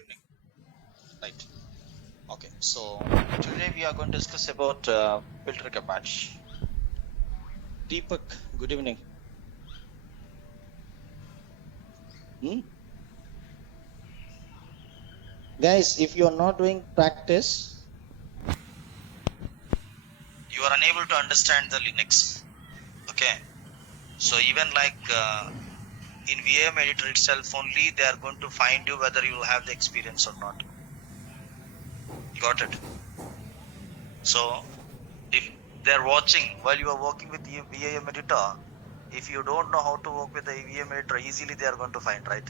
evening. Right. Okay. So today we are going to discuss about filter commands. Deepak, good evening. Hmm? Guys, if you are not doing practice, you are unable to understand the Linux. Okay. So even like in VM editor itself only, they are going to find you whether you have the experience or not. Got it? So if they're watching while you are working with the VM editor, if you don't know how to work with the VM editor, easily they are going to find, right?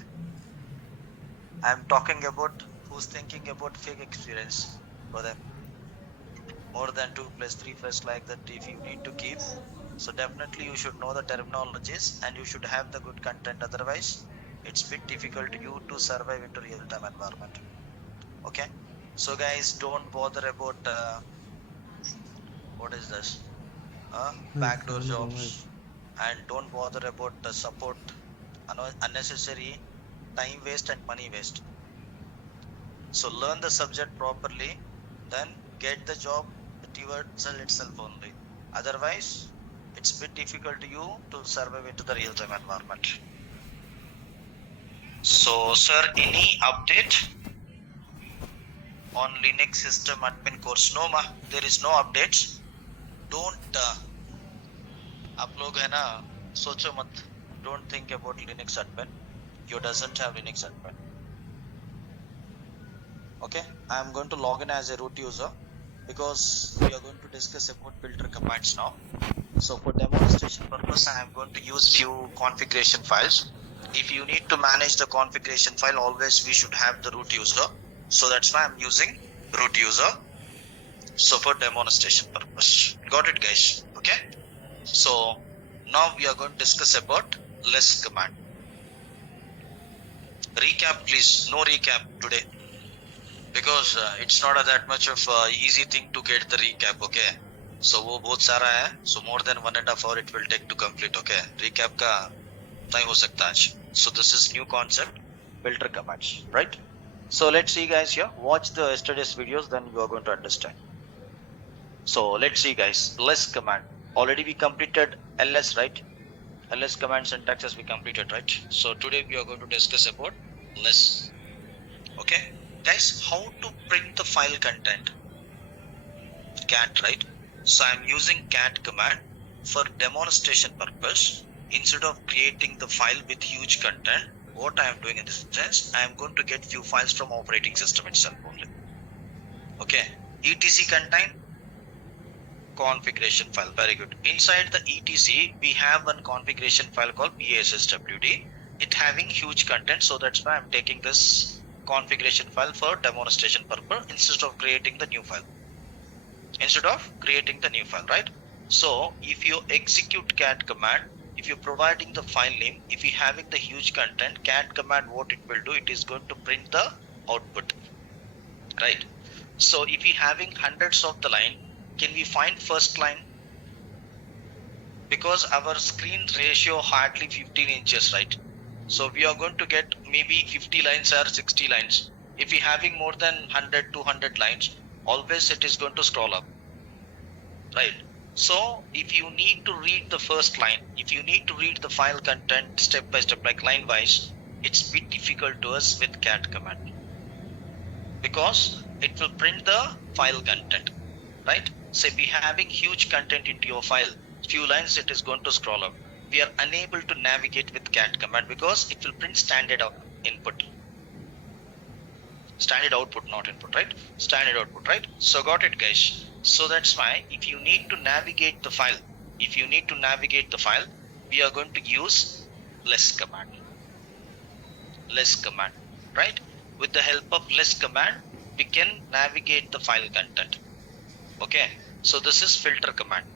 I'm talking about who's thinking about fake experience for them. More than 2 plus 3 plus like that if you need to keep. So definitely you should know the terminologies and you should have the good content. Otherwise, it's bit difficult you to survive into real time environment. Okay. So guys, don't bother about what is this? Backdoor jobs, and don't bother about the support, unnecessary time waste and money waste. So learn the subject properly, then get the job at your itself only. Otherwise, it's a bit difficult to you to survive into the real-time environment. So, sir, any update on Linux system admin course? No, ma, there is no updates. Don't आप लोग है ना सोचो मत. Don't think about Linux admin. You doesn't have Linux admin. Okay, I am going to log in as a root user because we are going to discuss about filter commands now. So for demonstration purpose, I am going to use few configuration files. If you need to manage the configuration file, always we should have the root user. So that's why I'm using root user. So for demonstration purpose, got it, guys? Okay. So now we are going to discuss about less command. Recap, please. No recap today because it's not that much of easy thing to get the recap. Okay. So वो बहुत सारा है. So more than 1.5 hours it will take to complete. Okay. Recap का नहीं हो सकता आज. So this is new concept, filter commands, right? So let's see, guys. Here, watch the yesterday's videos, then you are going to understand. So let's see, guys. Less command. Already we completed ls, right? Ls command syntaxes we completed, right? So today we are going to discuss about less. Okay, guys, how to print the file content? Cat, right? So I'm using cat command for demonstration purpose. Instead of creating the file with huge content, what I am doing in this sense, I am going to get few files from operating system itself only. Okay, etc contain configuration file. Very good. Inside the etc, we have one configuration file called passwd. It having huge content, so that's why I'm taking this configuration file for demonstration purpose instead of creating the new file. Right? So if you execute cat command, if you're providing the file name, if you're having the huge content, cat command, what it will do, it is going to print the output, right? So if you're having hundreds of the line, can we find first line? Because our screen ratio hardly 15 inches, right? So we are going to get maybe 50 lines or 60 lines. If you're having more than 100, 200 lines, always it is going to scroll up, right? So if you need to read the first line, if you need to read the file content step by step, like line wise, it's a bit difficult to us with cat command because it will print the file content, right? So if you're having huge content into your file, few lines, it is going to scroll up. We are unable to navigate with cat command because it will print standard input. Standard output, not input, right? Standard output, right? So got it, guys. So that's why if you need to navigate the file, we are going to use less command, right? With the help of less command, we can navigate the file content. Okay, so this is filter command.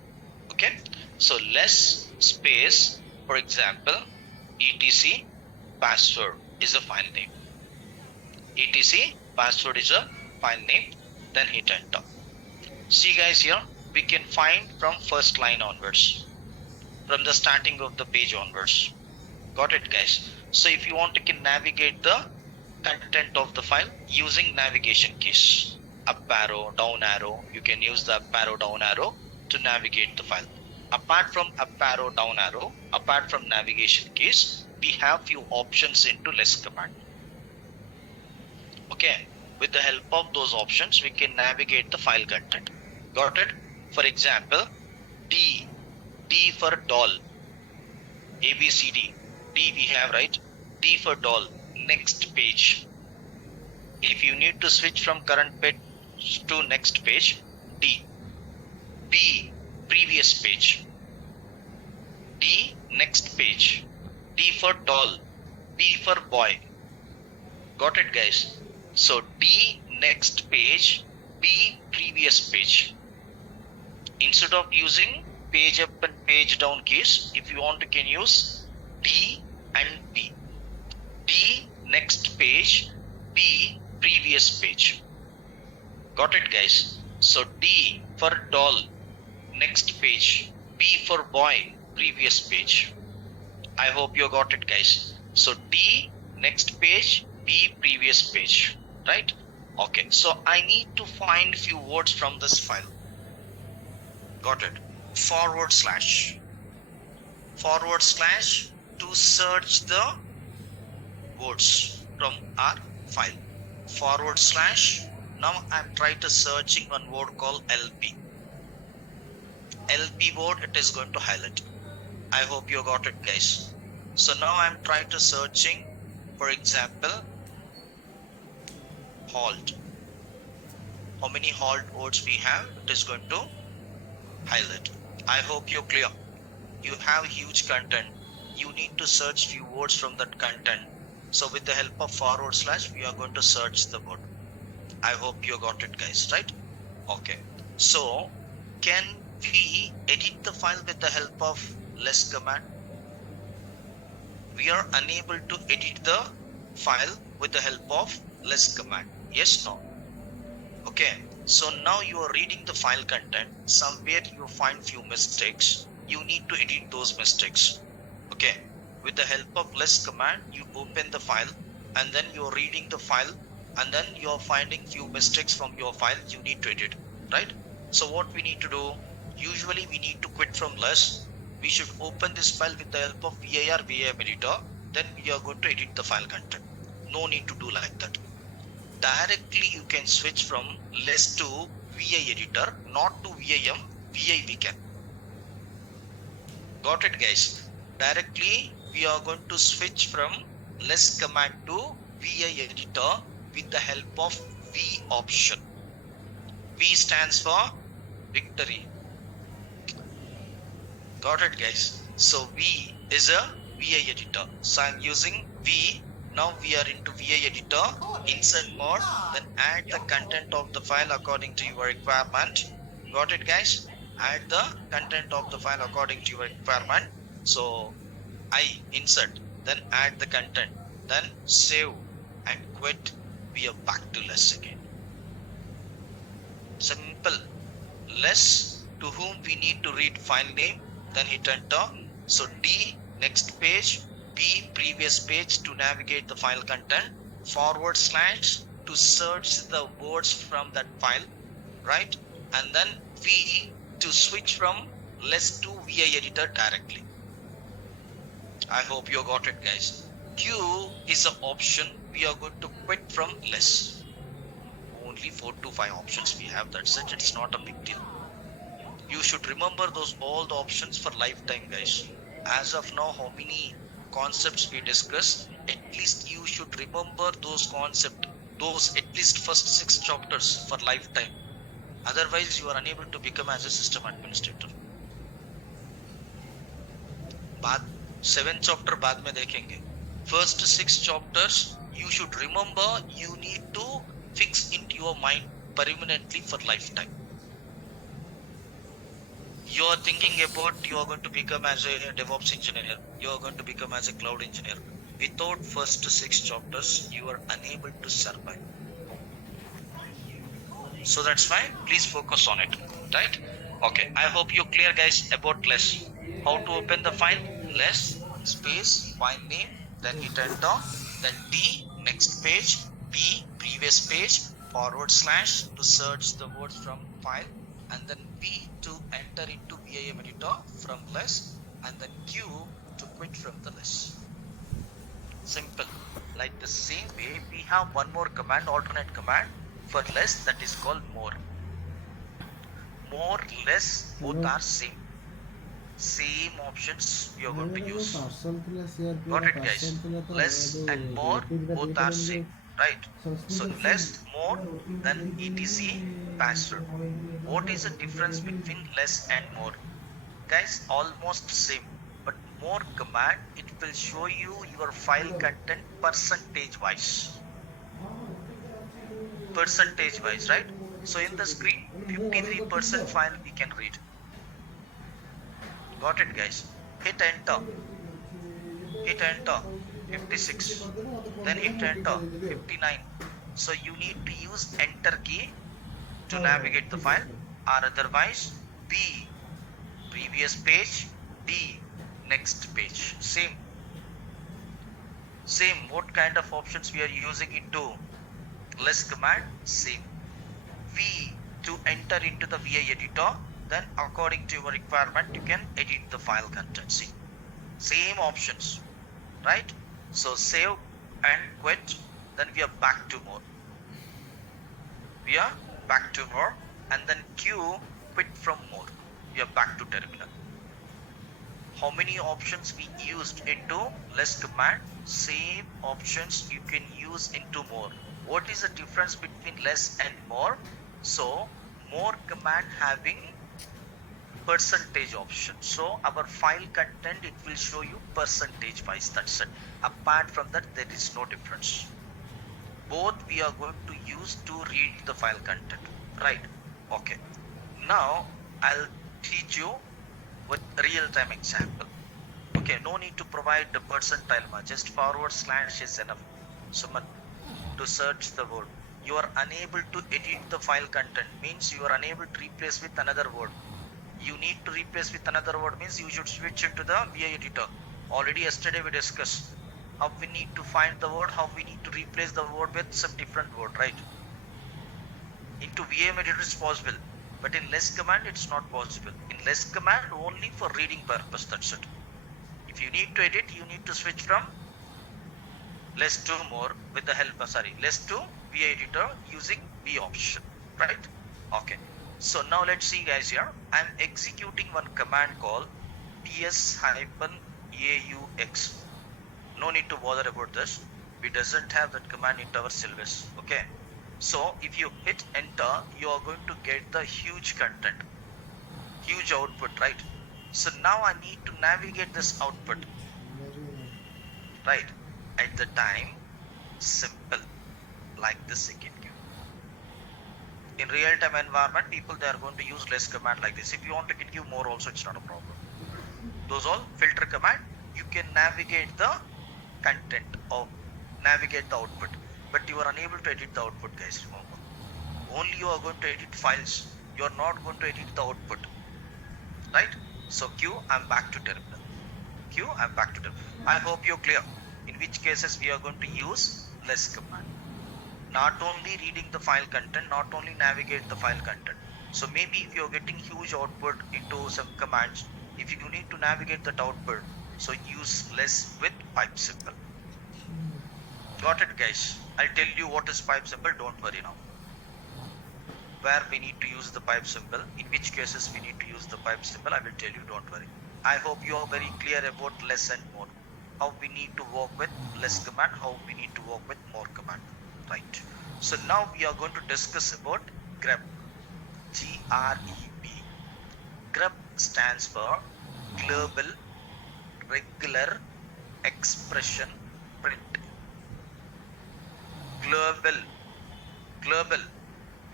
Okay, so less space, for example, etc password is a file name. etc password is a file name, then hit enter. See, guys, here we can find from first line onwards, from the starting of the page onwards. Got it, guys? So if you want, you can navigate the content of the file using navigation keys. Up arrow, down arrow. You can use the up arrow, down arrow to navigate the file. Apart from up arrow, down arrow, apart from navigation keys, we have few options into less command. Okay, with the help of those options, we can navigate the file content. Got it? For example, D for doll. A, B, C, D. D we have, right? D for doll. Next page. If you need to switch from current page to next page, D. B, previous page. D, next page. D for doll. B for boy. Got it, guys? So D, next page. B, previous page. Instead of using page up and page down keys, if you want, you can use D and B. D, next page. B, previous page. Got it, guys? So D for doll, next page. B for boy, previous page. I hope you got it, guys. So D, next page. B, previous page. Right? Okay. So I need to find few words from this file. Got it? Forward slash to search the words from our file. Forward slash. Now I'm trying to searching one word called LP. LP word, it is going to highlight. I hope you got it, guys. So now I'm trying to searching, for example, halt. How many halt words we have? It is going to highlight. I hope you're clear. You have huge content. You need to search few words from that content. So with the help of forward slash, we are going to search the word. I hope you got it, guys, right? Okay. So can we edit the file with the help of less command? We are unable to edit the file with the help of less command. Yes, no? Okay. So now you are reading the file content. Somewhere you find few mistakes. You need to edit those mistakes. Okay. With the help of less command, you open the file and then you are reading the file and then you are finding few mistakes from your file. You need to edit, right? So what we need to do? Usually we need to quit from less. We should open this file with the help of VAR VAM editor. Then we are going to edit the file content. No need to do like that. Directly you can switch from less to VI editor, not to VIM, VI we can. Got it, guys? Directly we are going to switch from less command to VI editor with the help of V option. V stands for victory. Got it, guys? So V is a VI editor. So I'm using V. Now we are into VI editor, insert mode, then add the content of the file according to your requirement. Got it, guys? Add the content of the file according to your requirement. So I insert, then add the content, then save and quit. We are back to less again. Simple. Less, to whom we need to read file name, then hit enter. So D, next page. B, previous page to navigate the file content. Forward slash to search the words from that file, right? And then V to switch from less to VI editor directly. I hope you got it, guys. Q is an option. We are going to quit from less. Only 4 to 5 options we have. That's it. It's not a big deal. You should remember those all the options for lifetime, guys. As of now, how many concepts we discussed? At least you should remember those concepts, those at least first 6 chapters for lifetime. Otherwise, you are unable to become as a system administrator. बाद 7 chapter बाद में देखेंगे. First 6 chapters you should remember. You need to fix into your mind permanently for lifetime. You are thinking about you are going to become as a DevOps engineer. You are going to become as a cloud engineer. Without first 6 chapters, you are unable to survive. So that's why please focus on it, right? Okay, I hope you're clear, guys, about less. How to open the file? Less space file name, then hit enter, then D, next page, B, previous page, forward slash to search the words from file, and then V to enter into VIM editor from list, and then Q to quit from the list. Simple. Like the same way, we have one more command, alternate command for less, that is called more. More, less, both are same. Same options we are going to use. Got it, guys? Less and more, both are same, right? So less, more, then etc password. What is the difference between less and more? Guys, almost same, but more command, it will show you your file content percentage wise. Percentage wise, right? So in the screen, 53% file we can read. Got it, guys? Hit enter. Hit enter. 56. Then hit enter. 59. So you need to use enter key to navigate the file, or otherwise B, previous page, D, next page. Same. What kind of options we are using into less command? Same. V to enter into the VI editor, then according to your requirement you can edit the file content. See, same options, right? So save and quit, then we are back to more. And then Q, quit from more. We are back to terminal. How many options we used into less command? Same options you can use into more. What is the difference between less and more? So more command having percentage option. So our file content, it will show you percentage wise. That's it. Apart from that, there is no difference. Both we are going to use to read the file content, right? Okay. Now I'll teach you with real-time example. Okay, no need to provide the percentile much, just forward slash is enough. Suman, to search the word. You are unable to edit the file content, means you are unable to replace with another word. You need to replace with another word, means you should switch into the VI editor. Already yesterday we discussed how we need to find the word, how we need to replace the word with some different word, right? Into VM editor is possible, but in less command it's not possible. In less command only for reading purpose, that's it. If you need to edit, you need to switch from less to more with the help of, less to VI editor using V option, right? Okay. So now let's see, guys. Here I'm executing one command called ps-aux. No need to bother about this. We doesn't have that command in our syllabus. Okay. So if you hit enter, you are going to get the huge content, huge output, right? So now I need to navigate this output, right? At the time, simple, like this you can give. In real-time environment, people, they are going to use less command like this. If you want to give more also, it's not a problem. Those all filter command, you can navigate the content or navigate the output, but you are unable to edit the output, guys. Remember, only you are going to edit files. You are not going to edit the output, right? So Q, I'm back to terminal. Q, I'm back to terminal. I hope you're clear in which cases we are going to use less command. Not only reading the file content, not only navigate the file content. So maybe if you're getting huge output into some commands, if you need to navigate that output, so use less with pipe symbol. Got it, guys? I'll tell you what is pipe symbol, don't worry now. Where we need to use the pipe symbol, in which cases we need to use the pipe symbol, I will tell you, don't worry. I hope you are very clear about less and more. How we need to work with less command, how we need to work with more command, right? So now we are going to discuss about grep. G-R-E-B. Grep stands for Global Regular Expression Print. Global,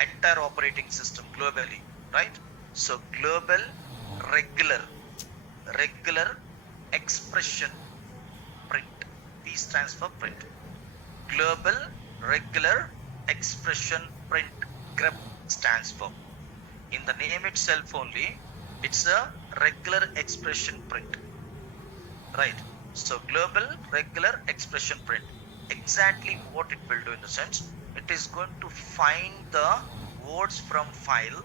entire operating system globally, right? So global regular expression print. P stands for print. Global regular expression print, grep stands for. In the name itself only, it's a regular expression print, right? So global regular expression print. exactly what it will do in the sense, it is going to find the words from file,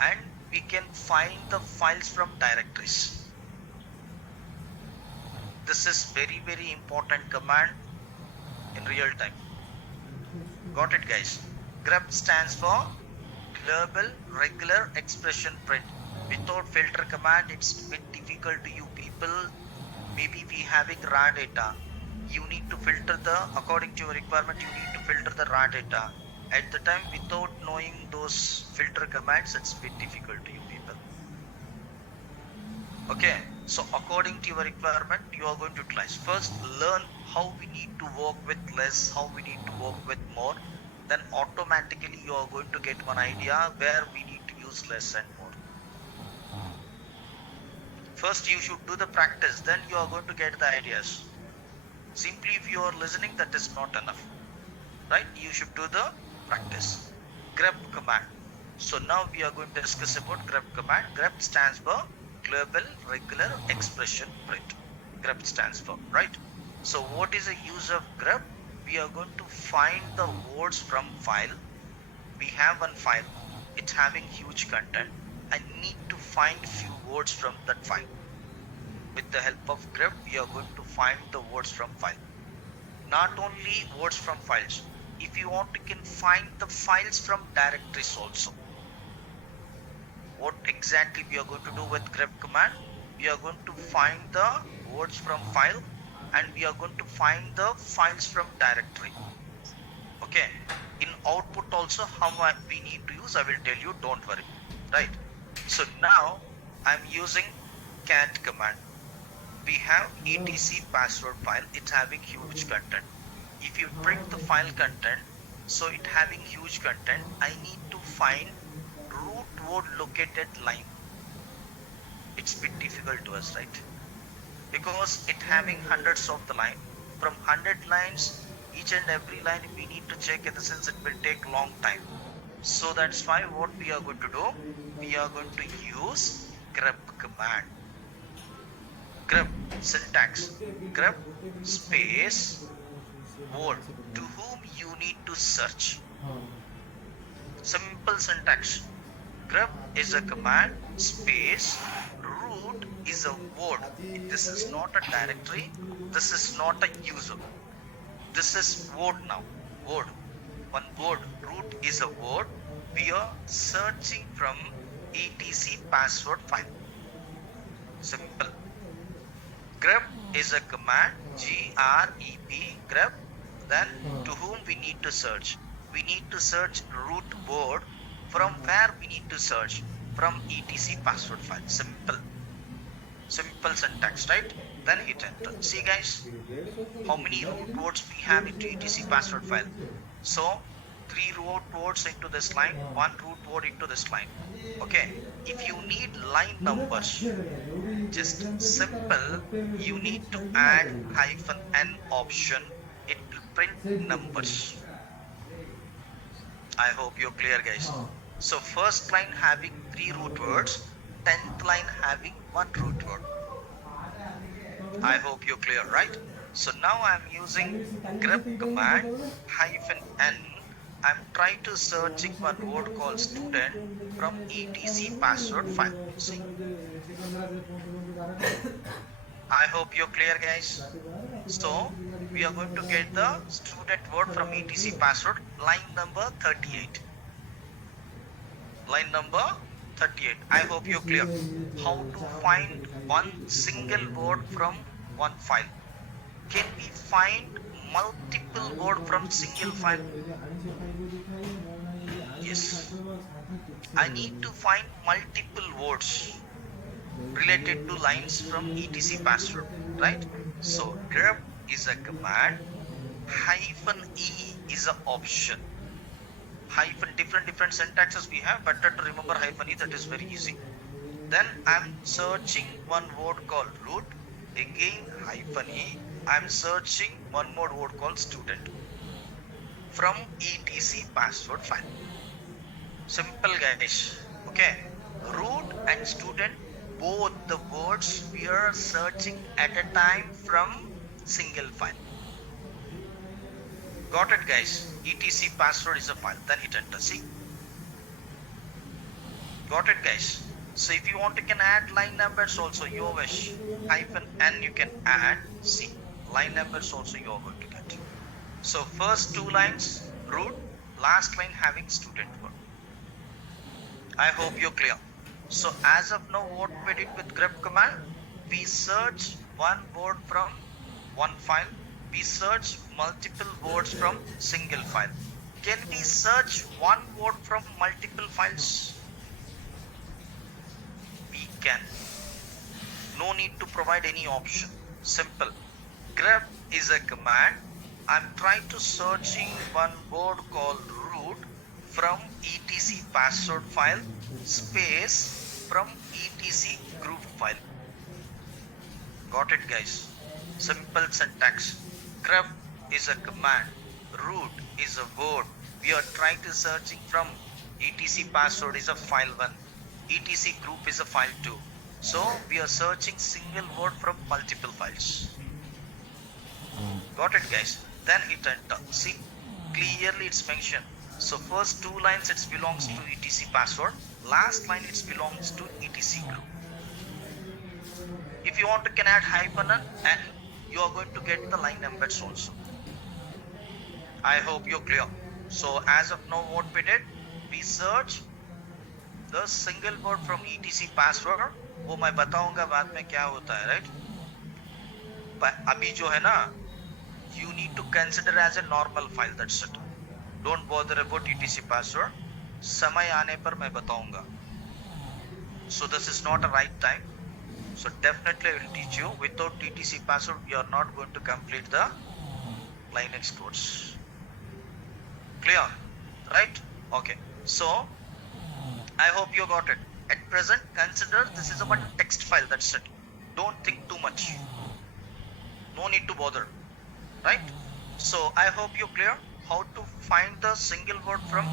and we can find the files from directories. This is very, very important command in real time. Got it, guys? grep stands for global regular expression print. Without filter command, it's a bit difficult to you people. Maybe we having raw data. You need to filter the, according to your requirement, you need to filter the raw data. At the time, without knowing those filter commands, it's a bit difficult to you people. Okay, so according to your requirement, you are going to utilize. First, learn how we need to work with less, how we need to work with more. Then automatically you are going to get one idea where we need to use less and more. First, you should do the practice, then you are going to get the ideas. Simply if you are listening, that is not enough, right? You should do the practice. grep command. So now we are going to discuss about grep command. grep stands for global regular expression print. grep stands for, right? So what is the use of grep? We are going to find the words from file. We have one file, it's having huge content. I need to find few words from that file. With the help of grep, we are going to find the words from file. Not only words from files, if you want, you can find the files from directories also. What exactly we are going to do with grep command? We are going to find the words from file, and we are going to find the files from directory. Okay, in output also how we need to use, I will tell you, don't worry, right? So now I'm using cat command. We have etc password file, it's having huge content. If you print the file content, so it having huge content, I need to find root word located line. It's a bit difficult to us, right? Because it having hundreds of the line. From 100 lines, each and every line we need to check, in the sense it will take long time. So that's why what we are going to do, we are going to use grep command. grep syntax, grep space word to whom you need to search. Simple syntax. grep is a command, space root is a word. This is not a directory, this is not a user, this is word. Now word, one word, root is a word. We are searching from etc password file. Simple. grep is a command, grep, grep. Then to whom we need to search, we need to search root word. From where we need to search, from etc password file. Simple syntax, right? Then hit enter. See guys, how many root words we have into etc password file. So 3 root words into this line, 1 root word into this line. Okay, if you need line numbers, just simple, you need to add -n option, it will print numbers. I hope you're clear guys. So first line having 3 root words, 10th line having 1 root word. I hope you're clear, right? So now I'm using grep command -n. I'm trying to searching one word called student from etc password file. See, I hope you're clear guys. So we are going to get the student word from etc password, line number 38. Line number 38. I hope you're clear. How to find one single word from one file? Can we find multiple word from single file? Yes. I need to find multiple words related to lines from etc password, right? So grep is a command, -e is an option. Hyphen, different syntaxes we have, better to remember -e, that is very easy. Then I'm searching one word called root, again -e, I'm searching one more word called student from etc password file. Simple guys. Okay, root and student, both the words we are searching at a time from single file. Got it, guys? etc password is a file. Then hit enter. See? Got it, guys? So if you want, you can add line numbers also. Your wish. Hyphen n you can add. See, line numbers also you are going to get. So first two lines root, last line having student word. I hope you're clear. So as of now, what we did with grep command, we search one word from one file. We search multiple words from single file. Can we search one word from multiple files? We can. No need to provide any option. Simple. Grep is a command. I'm trying to searching one word called root from etc password file space from etc group file. Got it, guys? Simple syntax. Grep is a command. Root is a word. We are trying to searching from etc password is a file 1. etc group is a file 2. So we are searching single word from multiple files. Got it, guys? Then hit enter. See, clearly it's mentioned. So first two lines it belongs to etc password. Last line it belongs to etc group. If you want to can add hyphen and you are going to get the line numbers also. I hope you're clear. So as of now what we did, we search the single word from etc password. वो मैं बताऊंगा बाद में क्या होता है, right? अभी जो है ना, you need to consider as a normal file. That's it. Don't bother about etc password. समय आने पर मैं बताऊंगा. So this is not a right time. So definitely I will teach you. Without etc password, you are not going to complete the Linux course. Clear? Right? Okay. So I hope you got it. At present, consider this is a one text file. That's it. Don't think too much. No need to bother. Right? So I hope you're clear how to find the single word from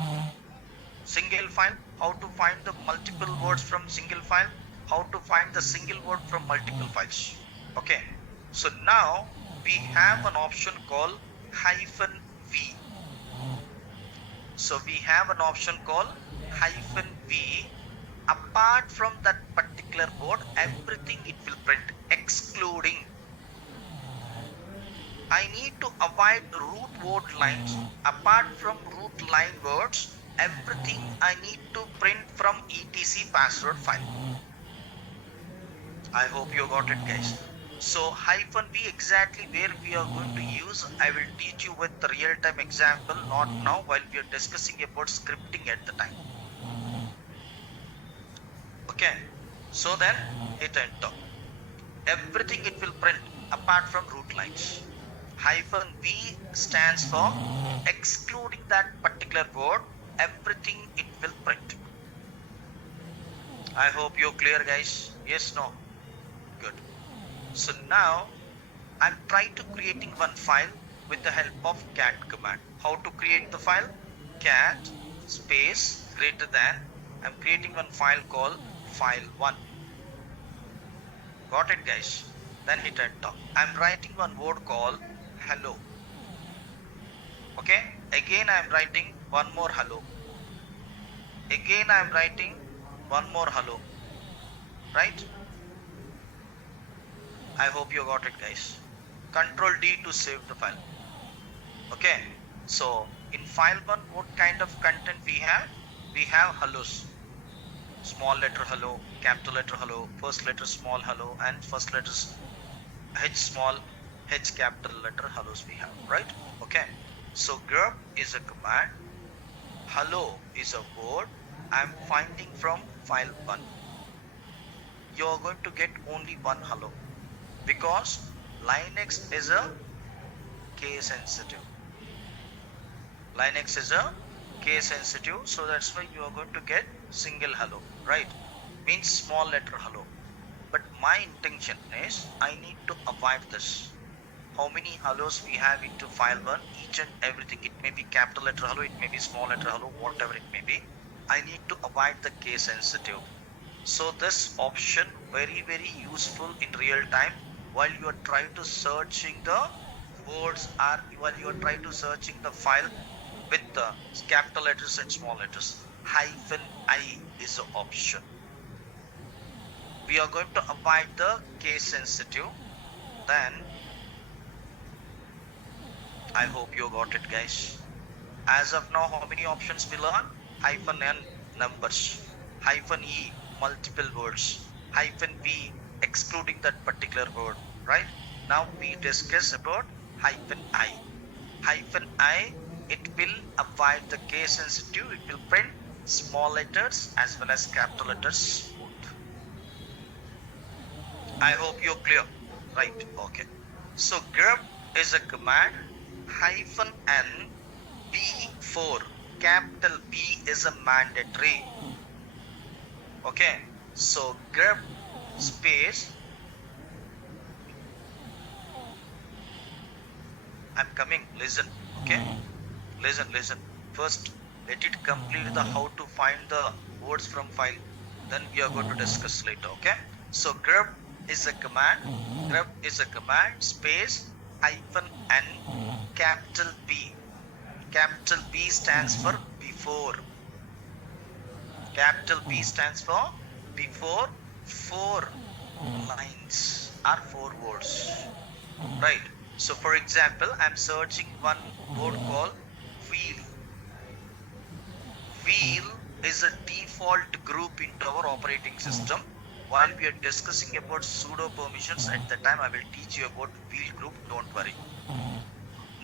single file, how to find the multiple words from single file, how to find the single word from multiple files. Okay. So now we have an option called -v. So we have an option called -v. Apart from that particular word, everything it will print, excluding. I need to avoid root word lines. Apart from root line words, everything I need to print from etc password file. I hope you got it, guys. So -v exactly where we are going to use, I will teach you with the real-time example, not now, while we are discussing about scripting at the time. Okay, so then hit enter. Everything it will print apart from root lines. -v stands for excluding that particular word, everything it will print. I hope you're clear, guys. Yes, no? Good. So now I'm trying to creating one file with the help of cat command. How to create the file? Cat space greater than. I'm creating one file called file1. Got it, guys? Then hit enter. I'm writing one word called hello. Okay, again I'm writing one more hello. Again I'm writing one more hello. Right? I hope you got it, guys. Control D to save the file. Okay, so in file1 what kind of content we have? We have hellos. Small letter hello, capital letter hello, first letter small hello, and first letters H small, H capital letter hellos we have, right? Okay, so grep is a command, hello is a word I'm finding from file1. You are going to get only one hello because Linux is a case sensitive. Linux is a case sensitive, so that's why you are going to get single hello, right? Means small letter hello. But my intention is I need to avoid this. How many hellos we have into file1, each and everything, it may be capital letter hello, it may be small letter hello, whatever it may be, I need to avoid the case sensitive. So this option very useful in real time while you are trying to searching the words are while you are trying to searching the file with capital letters and small letters. -I is the option. We are going to avoid the case sensitive. Then I hope you got it, guys. As of now, how many options we learn? -N numbers, -E multiple words, -V excluding that particular word, right? Now we discuss about -I. -I, it will avoid the case sensitive. It will print small letters as well as capital letters both. I hope you're clear, right? Okay. So grep is a command. -N B4 capital B is a mandatory. Okay, so grep space, I'm coming, listen. Okay, listen first. Let it complete the how to find the words from file, then we are going to discuss later. Okay, so grep is a command. Grep is a command space -N capital B. Capital B stands for before. Capital B stands for before 4 lines or 4 words, right? So for example, I'm searching one word called wheel. Wheel is a default group into our operating system. While we are discussing about sudo permissions, at the time I will teach you about wheel group, don't worry.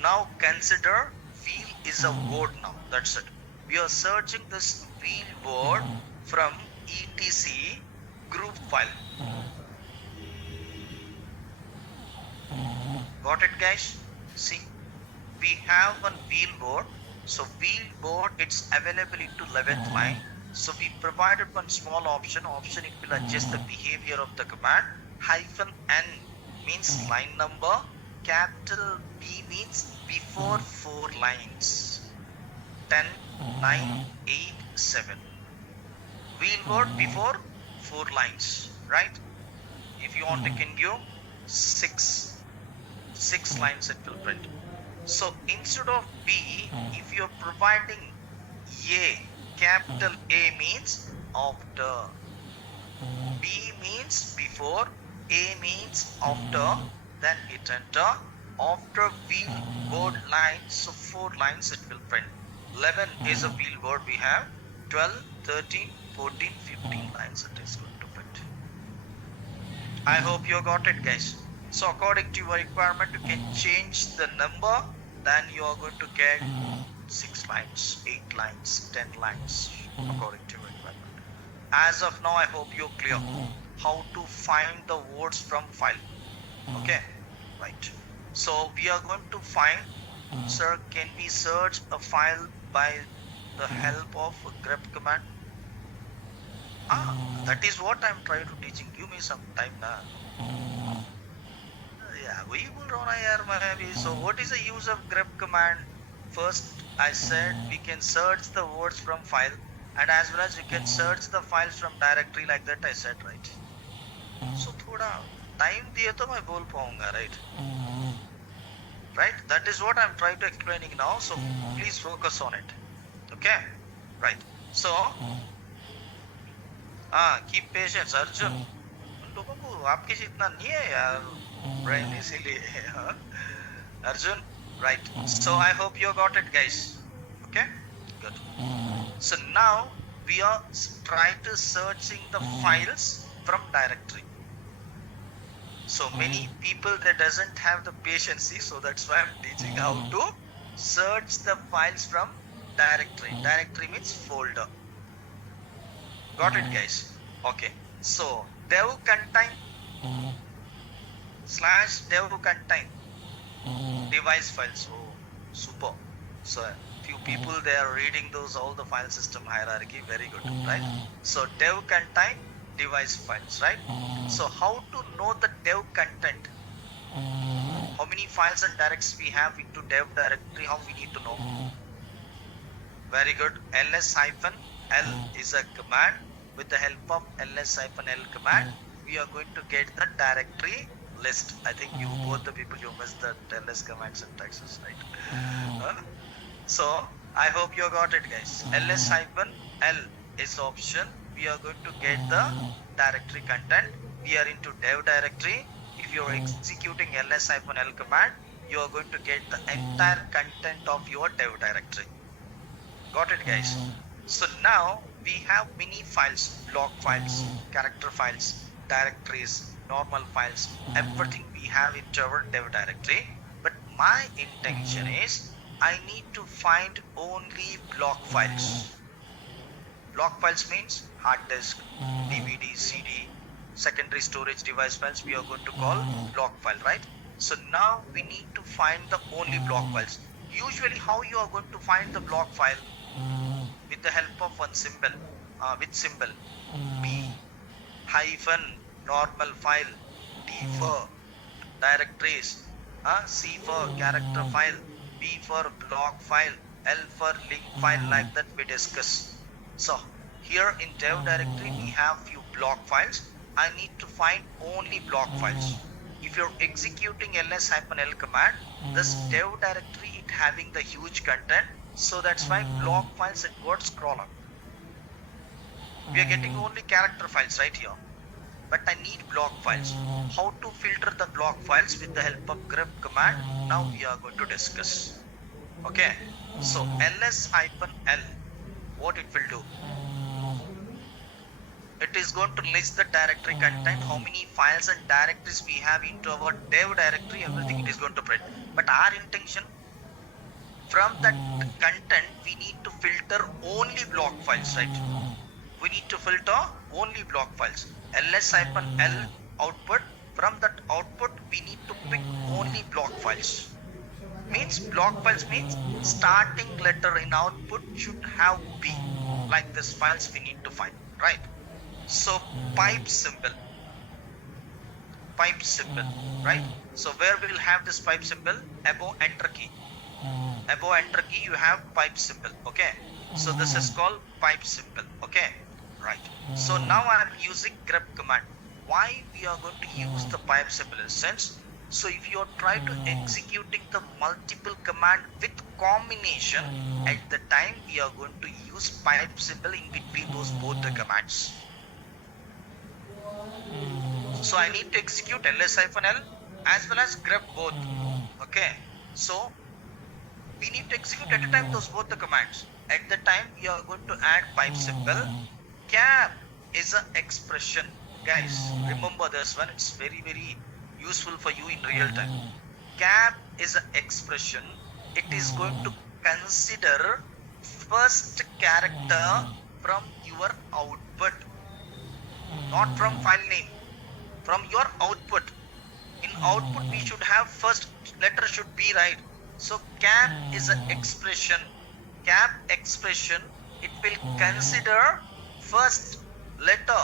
Now consider wheel is a word now, that's it. We are searching this wheel word from etc group file. Got it, guys? See, we have one wheel board. So wheel board, it's available into 11th line. So we provided one small option. It will adjust the behavior of the command. -N means line number. Capital B means before 4 lines. 10, 9, 8, 7. Wheel board before 4 lines, right? If you want to continue, 6 lines it will print. So instead of B, if you're providing A, capital A means after, B means before, A means after, then hit enter. After wheel word line, so 4 lines it will print. 11 is a wheel word we have. 12, 13, 14, 15 lines it is going to print. I hope you got it, guys. So according to your requirement, you can change the number, then you are going to get 6 lines, 8 lines, 10 lines according to your requirement. As of now, I hope you're clear how to find the words from file. Okay, right. So we are going to find, sir, can we search a file by the help of a grep command? That is what I'm trying to teaching. Give me some time now. Yeah, we will run here maybe. So what is the use of grep command? First, I said we can search the words from file, and as well as you can search the files from directory, like that I said, right? So thoda time diye to मैं बोल पाऊंगा, right? Right? That is what I'm trying to explaining now. So please focus on it. Okay? Right. So keep patience, Arjun. लोगों को आपके जितना नहीं है यार brain, इसीलिए Arjun, right? So I hope you got it, guys. Okay, good. So now we are trying to searching the files from directory. So many people that doesn't have the patience, so that's why I'm teaching how to search the files from directory. Directory means folder. Got it, guys? Okay. So dev contain /dev contain device files. Oh, super. So few people, they are reading those all the file system hierarchy. Very good, right? So dev contain device files, right? So how to know the dev content? How many files and directories we have into dev directory? How we need to know? Very good. ls-l is a command. With the help of ls-l command, we are going to get the directory list. I think you both the people you missed the ls command syntaxes, right? So I hope you got it, guys. ls hyphen l is option. We are going to get the directory content. We are into dev directory. If you are executing ls hyphen l command, you are going to get the entire content of your dev directory. Got it, guys? So now we have mini files, block files, character files, directories, normal files, everything we have into our dev directory. But my intention is I need to find only block files. Block files means hard disk, dvd, cd, secondary storage device files. We are going to call block file, right? So now we need to find the only block files. Usually how you are going to find the block file? With the help of one symbol, with symbol b hyphen normal file, d for directories, c for character file, b for block file, l for link file, like that we discuss. So here in dev directory we have few block files. I need to find only block files. If you're executing ls-l command, this dev directory it having the huge content, so that's why block files it got scroll up. We are getting only character files right here, but I need block files. How to filter the block files with the help of grep command, now we are going to discuss. Okay, so ls-l, what it will do? It is going to list the directory content, how many files and directories we have into our dev directory, everything it is going to print. But our intention, from that content we need to filter only block files, right? We need to filter only block files. ls-l output, from that output we need to pick only block files. Means block files means starting letter in output should have b, like this files we need to find, right? So pipe symbol, right? So where we will have this pipe symbol? Above enter key, above enter key you have pipe symbol. Okay, so this is called pipe symbol. Okay, right? So now I am using grep command. Why we are going to use the pipe symbol in sense? So if you are trying to executing the multiple command with combination, at the time we are going to use pipe symbol in between those both the commands. So I need to execute ls-l as well as grep both. Okay, so we need to execute at a time those both the commands. At the time we are going to add pipe symbol. Cap is an expression, guys. Remember this one, it's very useful for you in real time. Cap is an expression. It is going to consider first character from your output, not from file name, from your output. In output we should have first letter should be, right? So cap is an expression. Cap expression, it will consider first letter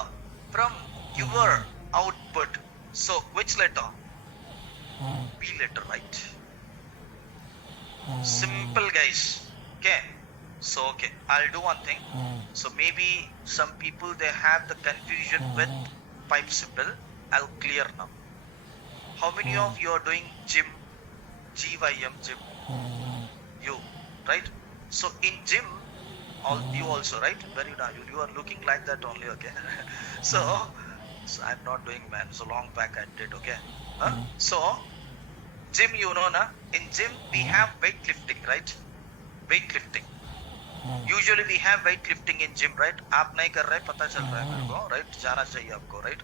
from your output. So which letter? B letter, right? Simple, guys. Okay, so okay, I'll do one thing. So maybe some people they have the confusion with pipe symbol. I'll clear now. How many of you are doing gym? GYM, gym? You, right? So in gym, you also, right? Very now you are looking like that only. Okay. So I'm not doing, man, so long back I did. Okay, so gym, you know na, in gym we have weightlifting, right? Weightlifting, usually we have weightlifting in gym, right? आप नहीं कर रहे, पता चल रहा है मेरे को, right? जाना चाहिए आपको, right?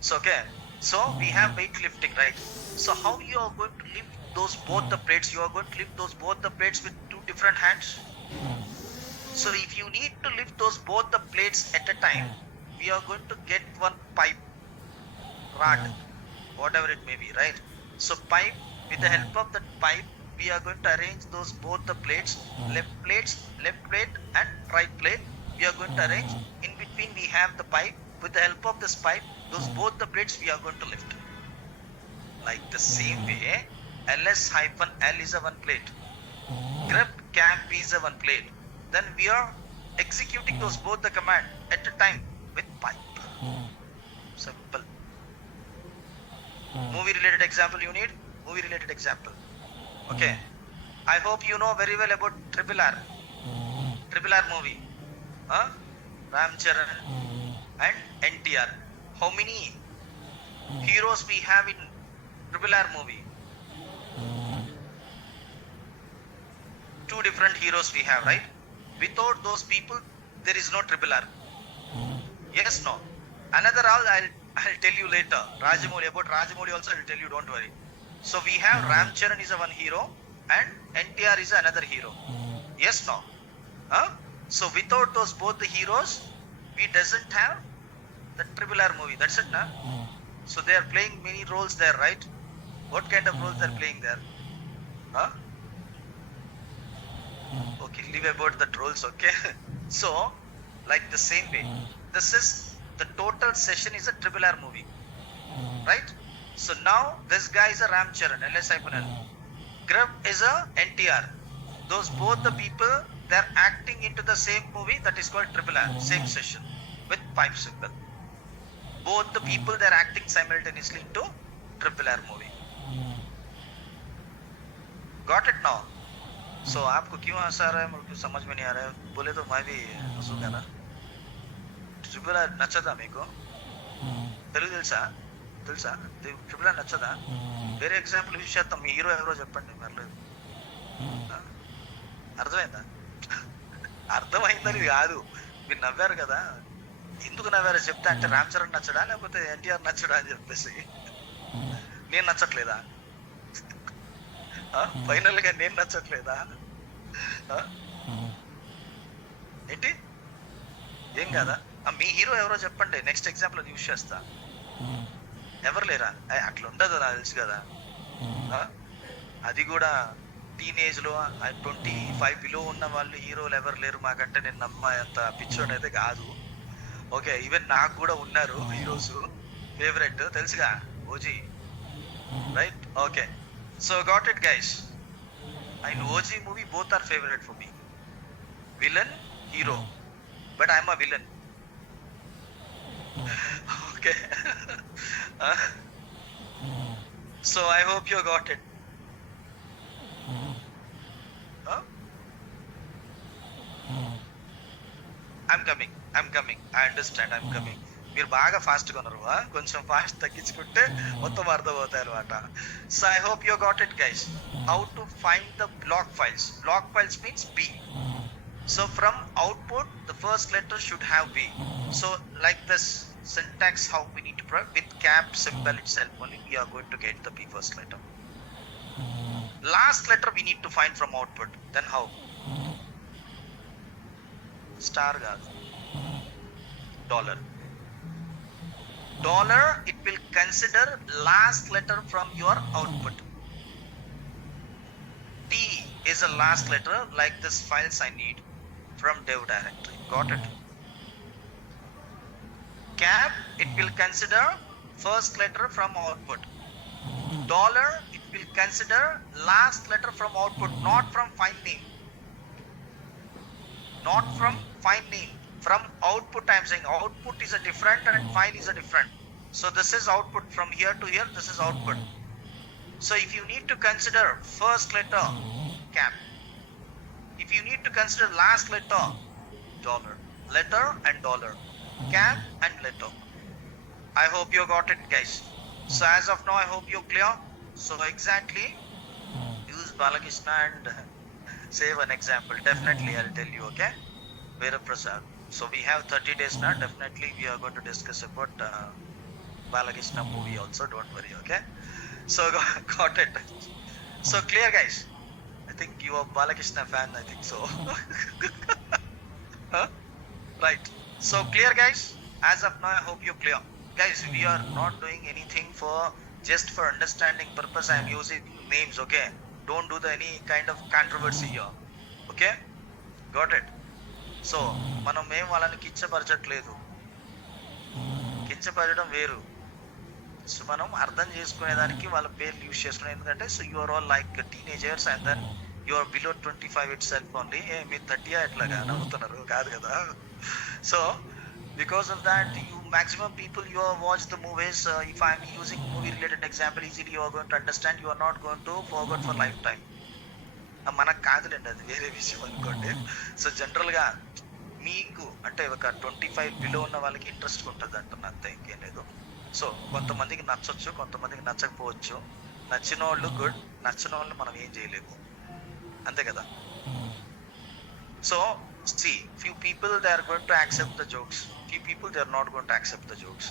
So okay, so we have weightlifting, right? So how you are going to lift those both the plates? You are going to lift those both the plates with two different hands. So if you need to lift those both the plates at a time, we are going to get one pipe, rod, whatever it may be, right? So pipe, with the help of that pipe we are going to arrange those both the plates, left plate and right plate. We are going to arrange, in between we have the pipe. With the help of this pipe, those both the plates we are going to lift. Like the same way, ls-l is a one plate, grep cap is a one plate. Then we are executing those both the command at a time with pipe. Simple. Movie related example you need? Movie related example. Okay. I hope you know very well about Triple R. Triple R movie. Huh? Ram Charan and NTR. How many heroes we have in Triple R movie? Two different heroes we have, right? Without those people, there is no Triple R. Yes, no. Another all I'll tell you later. Rajamouli, about Rajamouli also I'll tell you, don't worry. So we have Ram Charan is a one hero and NTR is another hero. Yes, no. Huh? So without those both the heroes, we doesn't have the Triple R movie. That's it, na? So they are playing many roles there, right? What kind of roles they're playing there? Huh? Okay, leave about the roles, okay? So, like the same way, this is the total session is a Triple R movie, right? So now this guy is a Ram Charan, LSIPNL. Grub is a NTR. Those both the people, they're acting into the same movie that is called Triple R, same session with pipe symbol. Both the people, they're acting simultaneously into Triple R movie. Got it now? So आपको क्यों हंसा रहा है मुझे समझ में नहीं आ रहा है बोले तो मैं भी हंसूंगा ना ट्रिपल आर నచ్చదా మీకు తెలుగు తెలుసా ట్రిపుల్ ఆర్ నచ్చదా వేరే ఎగ్జాంపుల్ యూజ్ చేద్దాం మీ హీరో ఎవరో చెప్పండి పర్లేదు అర్థమైందా అర్థమైందని కాదు మీరు నవ్వారు కదా ఎందుకు నవ్వారో చెప్తా అంటే రామ్ చరణ్ నచ్చడా లేకపోతే ఎన్టీఆర్ నచ్చడా అని చెప్పేసి నేను నచ్చట్లేదా ఫైనల్ గా నేను నచ్చట్లేదా ఏంటి ఏం కాదా మీ హీరో ఎవరో చెప్పండి నెక్స్ట్ ఎగ్జాంపుల్ యూజ్ చేస్తా ఎవరు లేరా అట్లా ఉండదు నాకు తెలుసు కదా అది కూడా టీనేజ్ లో 25 బిలో ఉన్న వాళ్ళు హీరోలు ఎవరు లేరు మాకంటే నేను నమ్మేంత పిచ్చోడు అయితే కాదు ఓకే ఈవెన్ నాకు కూడా ఉన్నారు హీరోస్ ఫేవరెట్ తెలుసుగా OG right okay so got it guys in OG movie both are favorite for me, villain hero, but I'm a villain. Okay. So I hope you got it. I'm coming, I understand, I'm coming. మీరు బాగా ఫాస్ట్గా ఉన్నారు కొంచెం fast తగ్గించుకుంటే మొత్తం అర్థమవుతాయి అనమాట so I hope you got it guys how to find the black files means B. So from output the first letter should have B. So like this syntax how we need to provide with cap symbol itself only we are going to get the B first letter. Last letter we need to find from output. Then how? Star కాదు dollar it will consider last letter from your output. T is a last letter like this files I need from dev directory. Got it? Cap it will consider first letter from output. Dollar it will consider last letter from output, not from file name. From output I'm saying output is a different and file is a different. So this is output from here to here, this is output. So if you need to consider first letter cap, if you need to consider last letter letter and dollar, cap and letter. I hope you got it guys. So as of now I hope you're clear. So exactly use Balakrishna and save an example. Definitely I'll tell you, okay? Vera Prasad. So we have 30 days now. Definitely we are going to discuss about Balakrishna movie also. Don't worry, okay? So got it. So clear, guys. I think you are Balakrishna fan. I think so. Huh? Right. So clear, guys. As of now, I hope you're clear, guys. We are not doing anything for just for understanding purpose. I am using names, okay? Don't do any kind of controversy here, okay? Got it. So మనం మేము వాళ్ళని కించపరచట్లేదు, కించపరచడం వేరు. So మనం అర్థం చేసుకునేదానికి వాళ్ళ పేర్లు use చేసుకునే, ఎందుకంటే so you are all like teenagers and then you are below 25 itself only. మీరు 30 ఎట్లాగా నమ్ముతున్నారు కాదు కదా. So because of that you maximum people you have watched the movies, if I'm using movie related example, easily you are going to understand, you are not going to forget for lifetime. మనకు కాదులేండి, అది వేరే విషయం అనుకోండి. So జనరల్గా మీకు అంటే ఒక 25 బిలో ఉన్న వాళ్ళకి ఇంట్రెస్ట్ ఉంటుంది అంటున్నా, అంతే, ఇంకేం లేదు. సో కొంతమందికి నచ్చొచ్చు, కొంతమందికి నచ్చకపోవచ్చు. నచ్చిన వాళ్ళు గుడ్, నచ్చిన వాళ్ళు మనం ఏం చేయలేము, అంతే కదా. So see, few people they are going to accept the jokes, few people they are not going to accept the jokes.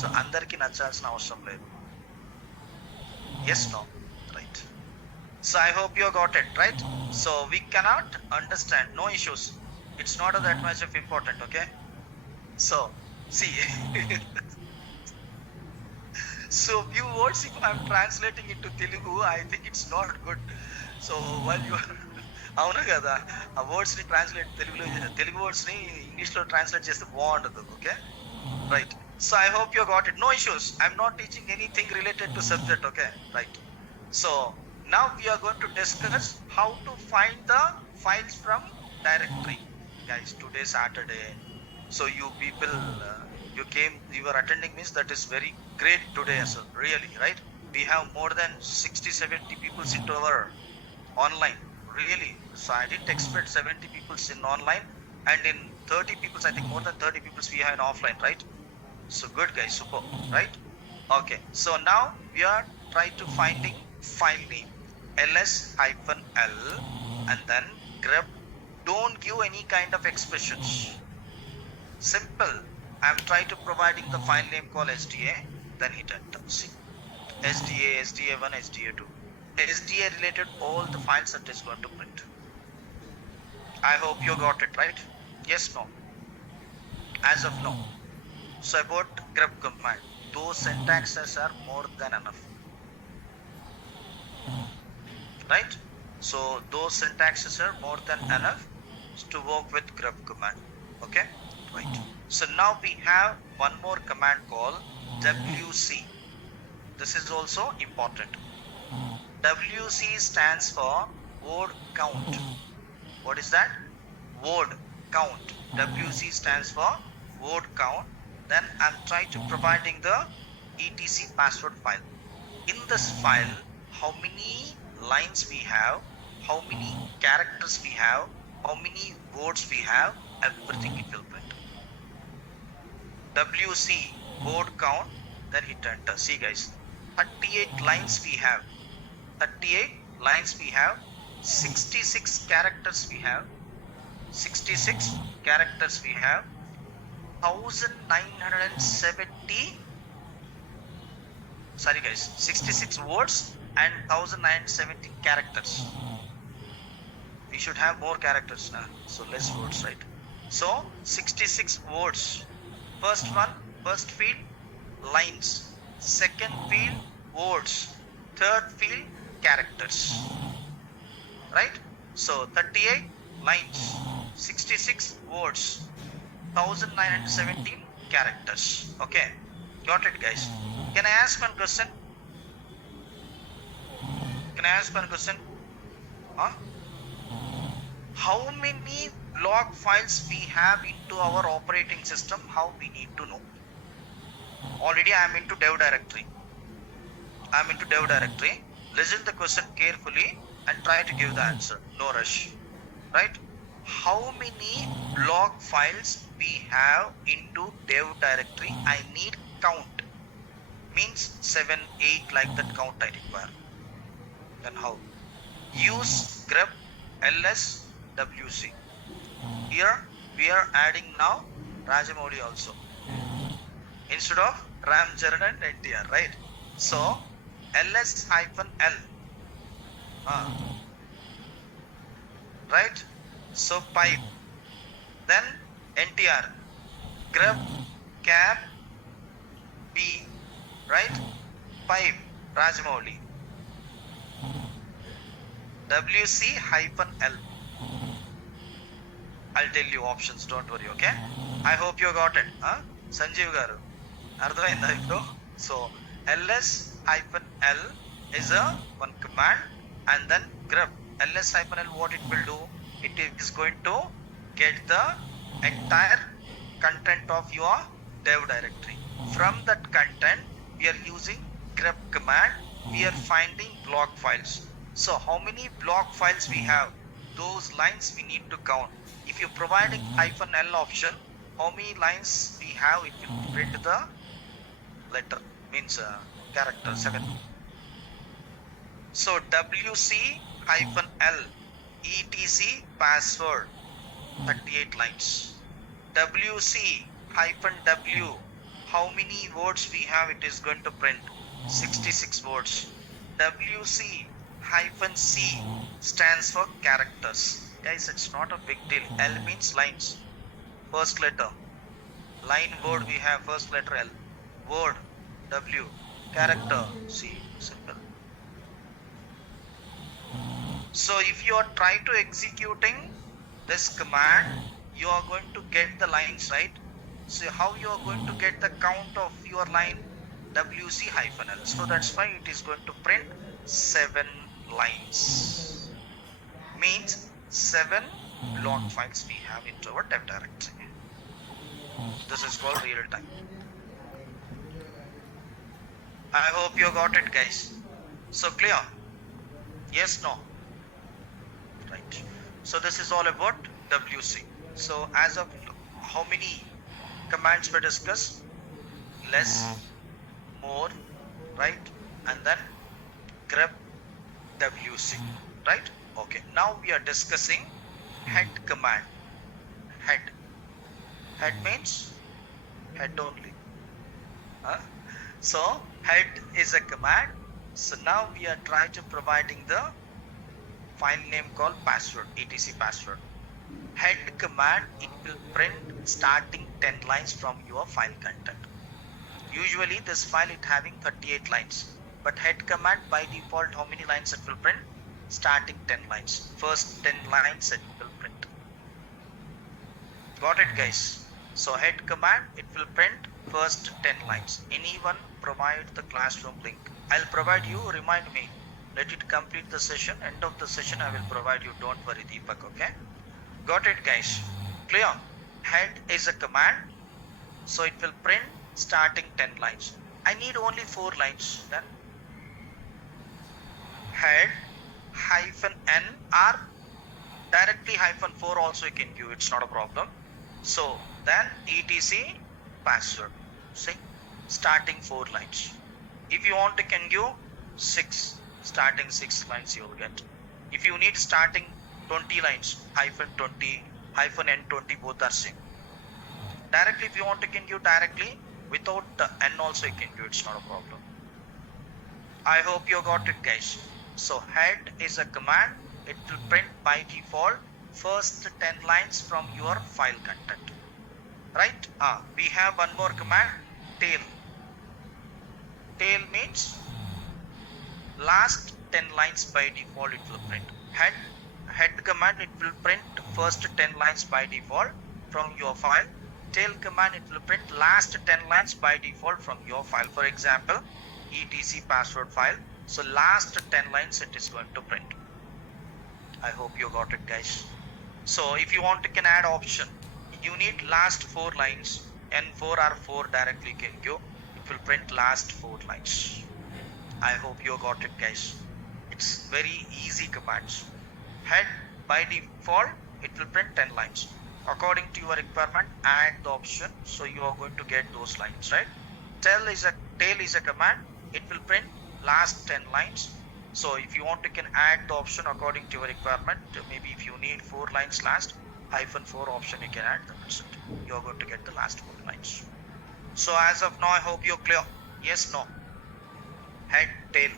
So అందరికి నచ్చాల్సిన అవసరం లేదు. Yes, no, right. So I hope you got it, right? So we cannot understand, no issues, it's not that much of important, okay. So see so few words if I'm translating into Telugu, I think it's not good. So while you are అవునా కదా, ఆ words ని translate Telugu words ని English లో translate చేస్తే బాగుండదు, okay, right. So I hope you got it, no issues, I'm not teaching anything related to subject, okay, right. So now we are going to discuss how to find the files from directory. Guys, today Saturday, so you people you are attending means that is very great today as well, really, right? We have more than 60-70 people into our online, really. So I didn't expect 70 people in online, and in 30 people, I think more than 30 people we have in offline, right? So good guys, super, right? Okay, so now we are trying to finding file name ls-l and then grep. Don't give any kind of expressions, simple. I'm trying to providing the file name called sda, then hit enter. See, sda, sda1, sda2, SDA related all the files that is going to print. I hope you got it, right? Yes, no, as of now. So about grep command, those syntaxes are more than enough, right? So those syntaxes are more than enough to work with grep command, okay, right. So now we have one more command called wc. This is also important. WC stands for word count. What is that? Word count. WC stands for word count. Then I'm trying to providing the etc password file. In this file, how many lines we have, how many characters we have, how many words we have, everything it will print. WC word count, then hit enter. See guys, 38 lines we have. 38 lines we have, 66 characters we have, 66 characters we have, 1970, sorry guys, 66 words and 1970 characters. We should have more characters now, so less words, right? So 66 words. First one, first field lines, second field words, third field characters, right? So 38 lines, 66 words, 1917 characters, okay, got it guys. Can I ask one question? Can I ask one question? How many log files we have into our operating system? How we need to know? Already I am into dev directory. Listen the question carefully and try to give the answer, no rush, right? How many log files we have into dev directory? I need count, means 7, 8, like that count I require. Then how? Use grep ls wc. Here we are adding now Rajamouli also instead of Ram Charan and NTR, right? So ls-l, right? So pipe, then NTR, grep cap b, right? Pipe Rajamouli, wc-l. I'll tell you options, don't worry, okay? I hope you got it, Sanjeev garu ardhamainda ippudu. So ls-l is a one command, and then grep ls-l, what it will do, it is going to get the entire content of your dev directory. From that content, we are using grep command. We are finding block files. So how many block files we have? Those lines we need to count. If you're providing -l option, how many lines we have, it will print the letter, means character 7. So wc -l etc password 38 lines. wc-w, how many words we have, it is going to print 66 words. wc-c stands for characters. Guys, it's not a big deal. L means lines, first letter. Line word we have first letter L. Word W. Character C. Simple. So if you are trying to executing this command, you are going to get the lines, right? So how you are going to get the count of your line? wc-l. So that's why it is going to print 7 lines. Means 7 block files we have into our dev directory. This is called real time. I hope you got it, guys. So clear? Yes, no? Right. So this is all about WC. So as of how many commands we discuss? Less, more, right? And then grep WC, right? Okay. Now we are discussing head command. Head. Head means head only. Huh? So head is a command. So now we are trying to providing the file name called password, etc password. Head command, it will print starting 10 lines from your file content. Usually this file it having 38 lines, but head command by default how many lines it will print? Starting 10 lines. First 10 lines it will print. Got it, guys? So head command, it will print first 10 lines. Anyone provide the classroom link? I'll provide you, remind me. Let it complete the session. End of the session I will provide you. Don't worry, Deepak, okay? Got it, guys? Clear? Head is a command. So it will print starting 10 lines. I need only 4 lines. Then head -n or directly -4 also you can give. It's not a problem. So then etc password. See, starting 4 lines. If you want, you can give 6. Starting 6 lines you will get. If you need starting 20 lines, -20, -n20, both are same. Directly if you want, you can give directly. Without the n also you can give. It's not a problem. I hope you got it, guys. So head is a command. It will print by default first 10 lines from your file content. Right? We have one more command, tail. Tail means last 10 lines by default it will print. Head command, it will print first 10 lines by default from your file. Tail command, it will print last 10 lines by default from your file. For example, etc password file. So last 10 lines it is going to print. I hope you got it, guys. So if you want, you can add option. You need last 4 lines. N4 or 4 directly you can give. It will print last 4 lines. I hope you got it, guys. It's very easy commands. Head by default it will print 10 lines. According to your requirement, add the option, so you are going to get those lines, right? Tail is a command. It will print last 10 lines. So if you want, you can add the option according to your requirement. Maybe if you need 4 lines last, -4 option you can add. That's it. You are going to get the last 4 lines. So as of now, I hope you're clear. Yes, no? Head, tail,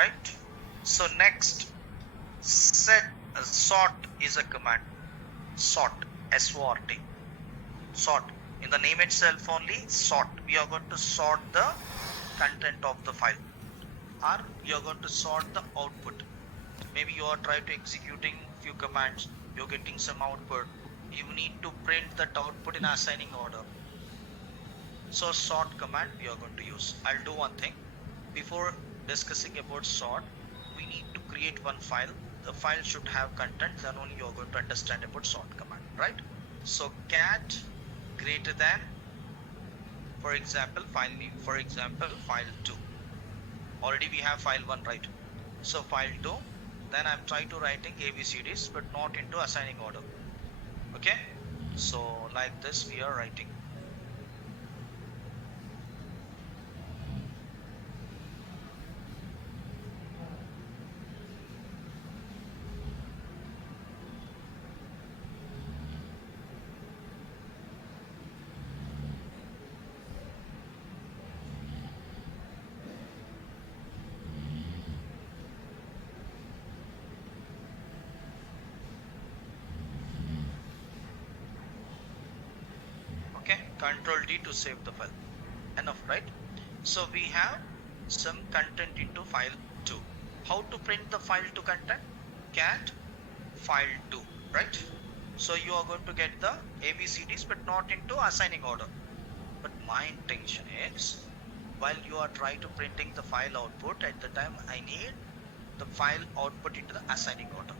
right? So next, sort is a command. Sort, S-O-R-T, sort. In the name itself only, sort. We are going to sort the content of the file, or you are going to sort the output. Maybe you are trying to executing few commands, you're getting some output. You need to print that output in assigning order. So sort command we are going to use. I'll do one thing. Before discussing about sort, we need to create one file. The file should have content, then only you are going to understand about sort command, right? So cat greater than, for example, file 2. Already we have file 1, right? So file 2, then I'm trying to writing ABCDs but not into assigning order. Okay, so like this we are writing. Okay, Control D to save the file. Enough, right? So we have some content into file 2. How to print the file to content? Cat file 2, right? So you are going to get the ABCDs but not into assigning order. But my intention is, while you are trying to printing the file output, at the time I need the file output into the assigning order,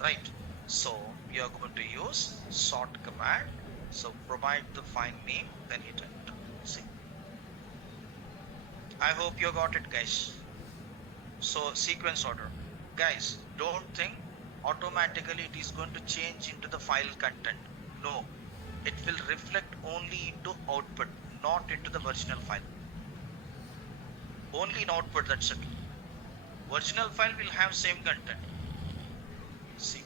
right? So we are going to use sort command. So provide the file name, then hit enter. See, I hope you got it, guys. So sequence order, guys, don't think automatically it is going to change into the file content. No, it will reflect only into output, not into the original file. Only in output, that's it. Original file will have same content. See,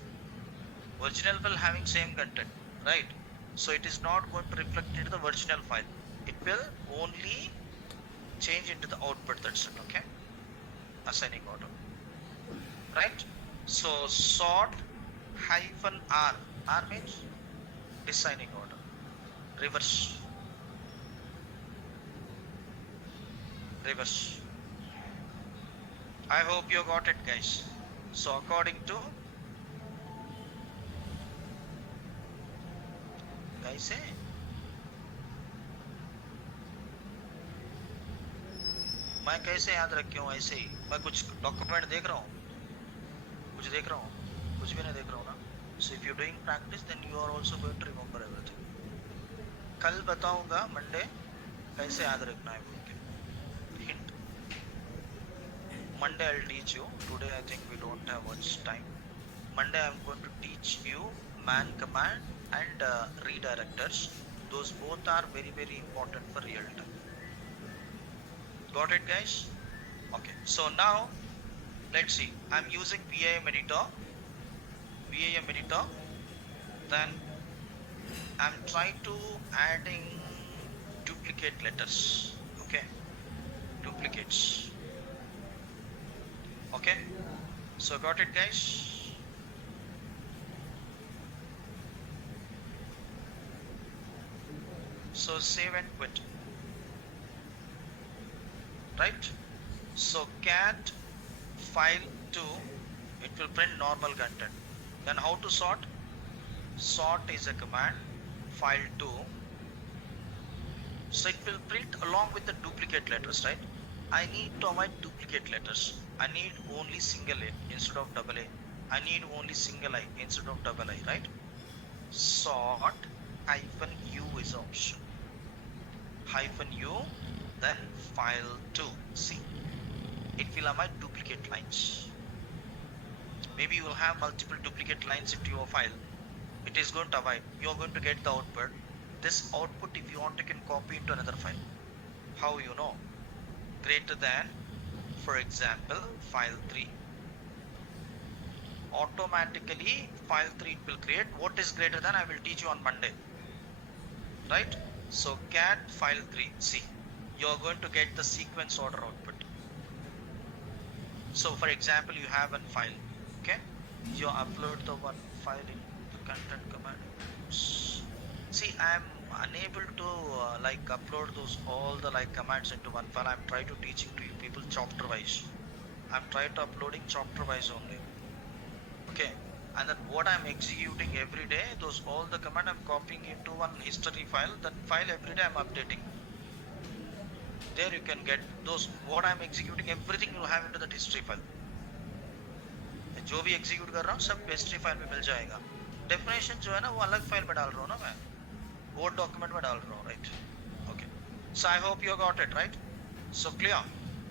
original file having same content, right? So it is not going to reflect into the original file. It will only change into the output, that's it. Okay, assigning order, right? So sort hyphen r means designing order, reverse. I hope you got it, guys. So according to guys, मैं कैसे याद रखूं? ऐसे ही मैं कुछ document देख रहा हूँ, कुछ देख रहा हूँ, कुछ भी नहीं देख रहा हूँ ना. So if you're doing practice, then you are also going to remember everything. कल बताऊंगा मंडे कैसे याद रखना है बोल के. Hint. Monday I'll teach you. Today I think we don't have much time. Monday I'm going to teach you man command and redirectors. Those both are very important for real time. Got it, guys? Okay, so now let's see. I'm using VIM editor. Then I'm trying to adding duplicate letters. Okay, duplicates. Okay, so got it, guys? So save and quit, right? So cat file 2, it will print normal content. Then how to sort? Sort is a command, file 2. So it will print along with the duplicate letters, right? I need to avoid duplicate letters. I need only single A instead of double A. I need only single I instead of double I, right? Sort hyphen U is option. Hyphen U, then file 2. See, it will avoid duplicate lines. Maybe you will have multiple duplicate lines into your file. It is going to avoid. You are going to get the output. This output, if you want, you can copy into another file. How you know? Greater than, for example, file 3. Automatically file 3 it will create. What is greater than? I will teach you on Monday, right? So cat file 3. See, you are going to get the sequence order output. So for example, you have a file. Okay, you upload the one file in the content command. See, I am unable to like upload those all the like commands into one file. I'm trying to teaching to you people chapter wise. I'm trying to uploading chapter wise only. Okay, and then what I'm executing every day, those all the command I'm copying into one history file. That file every day I'm updating. There you can get those what I'm executing, everything you have into that history file. जो भी execute कर रहा हूँ सब history file में मिल जाएगा. Definition जो है ना वो अलग file में डाल रहा हूँ ना मैं. Word document में डाल रहा हूँ, right? Okay. So I hope you got it, right? So clear?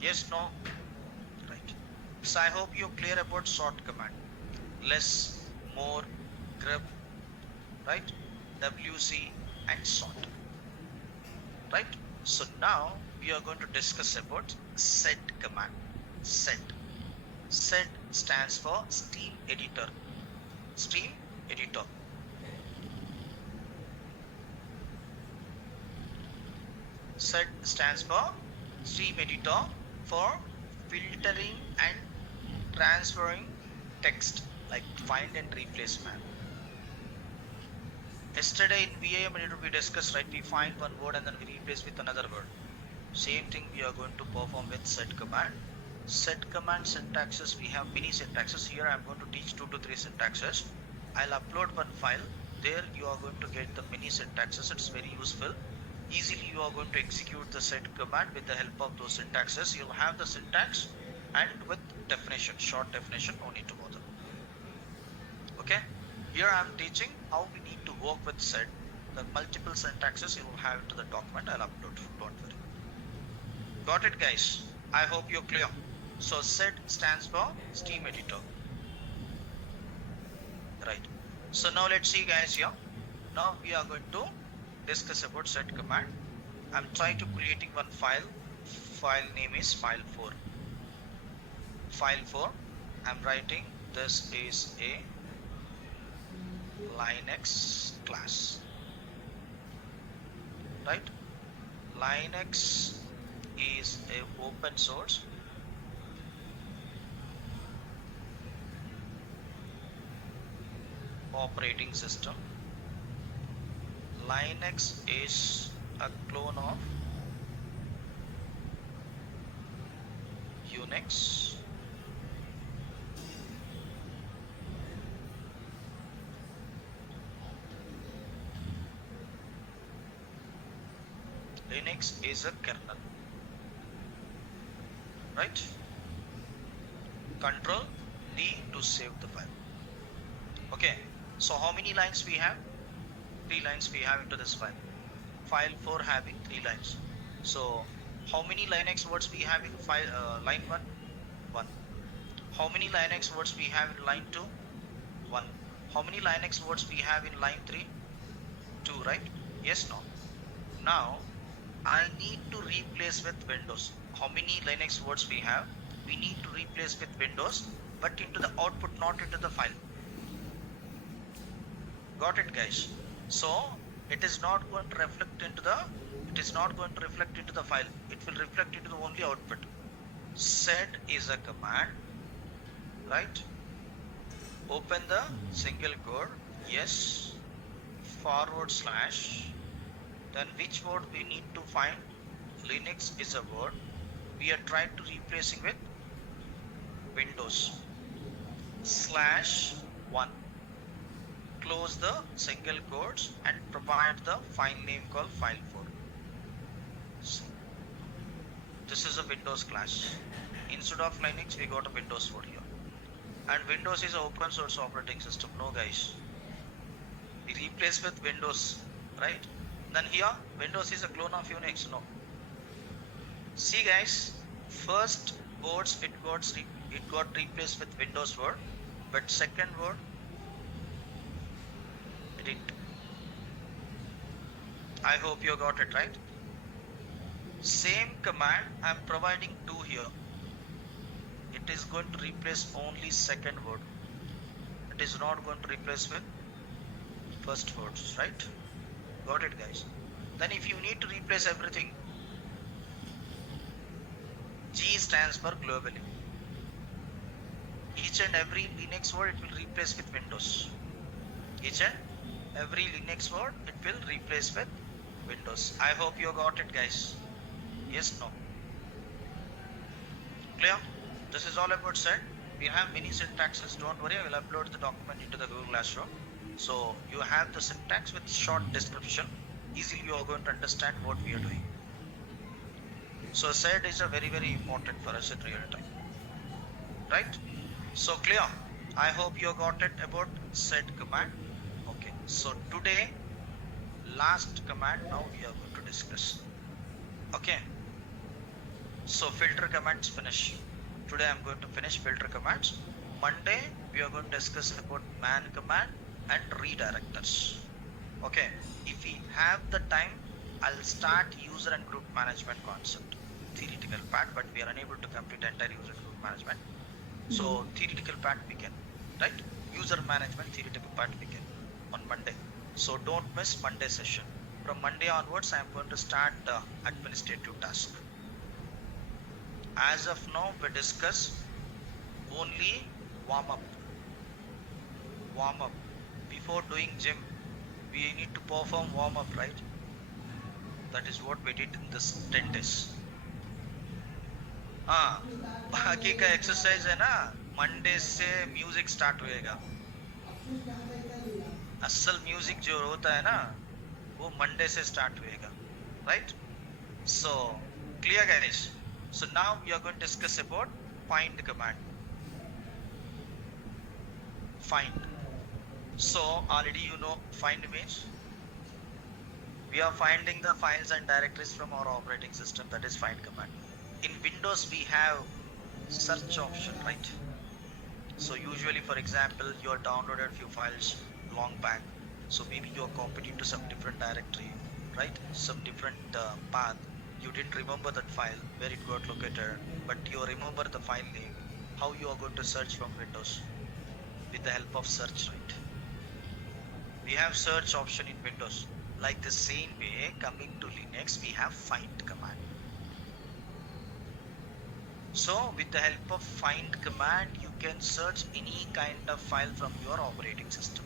Yes, no? Right. So I hope you're clear about sort command. Less, more, grep, right? WC and sort, right? So now we are going to discuss about set command. Set. Set stands for stream editor. Stream editor. Set stands for stream editor for filtering and transferring text like find and replace man. Yesterday in VAM we discussed, right? We find one word and then we replace with another word. Same thing we are going to perform with set command. Set command syntaxes, we have many syntaxes. Here I am going to teach 2 to 3 syntaxes. I'll upload one file. There you are going to get the many syntaxes. It's very useful. Easily you are going to execute the set command with the help of those syntaxes. You'll have the syntax and with definition, short definition, no need to bother. Okay, here I am teaching how we need to work with set. The multiple syntaxes you will have into the document. I'll upload, don't worry. Got it, guys? I hope you're clear. So set stands for stream editor, right? So now let's see, guys. Here now we are going to discuss about set command. I'm trying to creating one file. File name is file4. File4. I'm writing this is a Linux class, right? Linux is a open source operating system. Linux is a clone of Unix. Linux is a kernel, right? Control D to save the file. Okay, so how many lines we have? 3 lines we have into this file. File4 having 3 lines. So how many Linux words we have in file line 1? 1. How many Linux words we have in line 2? 1. How many Linux words we have in line 3? 2, right? Yes, no? Now I need to replace with Windows. How many Linux words we have? We need to replace with Windows, but into the output, not into the file. Got it, guys? So it is not going to reflect into the file. It will reflect into the only output. Set is a command, right? Open the single quote, yes, forward slash, then which word we need to find? Linux is a word. We are trying to replacing with Windows. /1. Close the single quotes and provide the file name called file4. So, this is a Windows class. Instead of Linux, we got a Windows 4 here. And Windows is an open source operating system. No, guys. We replace with Windows, right? Then here, Windows is a clone of Unix. No. See, guys, first words it got replaced with Windows word, but second word it didn't. I hope you got it, right? Same command I'm providing 2 here. It is going to replace only second word. It is not going to replace with first words, right? Got it, guys? Then if you need to replace everything, G stands for globally. Each and every Linux word it will replace with Windows. Each and every Linux word it will replace with Windows. I hope you got it, guys. Yes, no? Clear? This is all about set. We have many syntaxes. Don't worry, I will upload the document into the Google Classroom. So you have the syntax with short description. Easily you are going to understand what we are doing. So set is a very, very important for us in real time. Right? So clear? I hope you got it about set command. Okay. So today last command now we are going to discuss. Okay, so filter commands finish. Today I'm going to finish filter commands. Monday we are going to discuss about man command and redirectors. Okay, if we have the time, I'll start user and group management concept, theoretical part, but we are unable to complete entire user and group management. So theoretical part begin, right? User management theoretical part begin on Monday. So don't miss Monday session. From Monday onwards, I am going to start administrative task. As of now, we discuss only warm up. Warm up. Before doing gym, we need to perform warm up, right? That is what we did in this 10 days. हाँ, बाकी का exercise है ना, Monday से music start होएगा. असल music जो होता है ना, वो मंडे से स्टार्ट होएगा, right? So clear guys. So now we are going to discuss about find command. Find. So already you know find means we are finding the files and directories from our operating system. That is find command. In Windows we have search option, right? So usually, for example, you are downloaded few files long back, so maybe you are copied into some different directory, right? Some different path. You didn't remember that file where it got located, but you remember the file name. How you are going to search from Windows with the help of search, right? We have search option in Windows. Like the same way, coming to Linux, we have find command. So with the help of find command, you can search any kind of file from your operating system.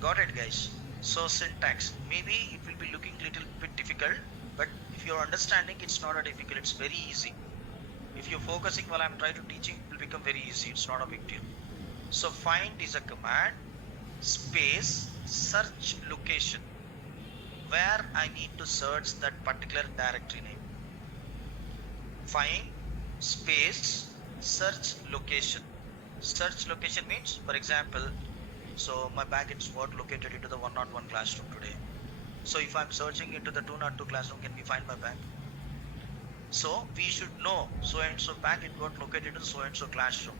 Got it, guys? So syntax, maybe it will be looking little bit difficult, but if you're understanding, it's not a difficult, it's very easy. If you're focusing while I'm trying to teaching, it will become very easy. It's not a big deal. So find is a command, space, search location, where I need to search that particular directory name. Find, space, search location. Search location means, for example, so my backends got located into the 101 classroom today. So if I'm searching into the 202 classroom, can we find my bank? So we should know so and so bank it got located into so and so classroom.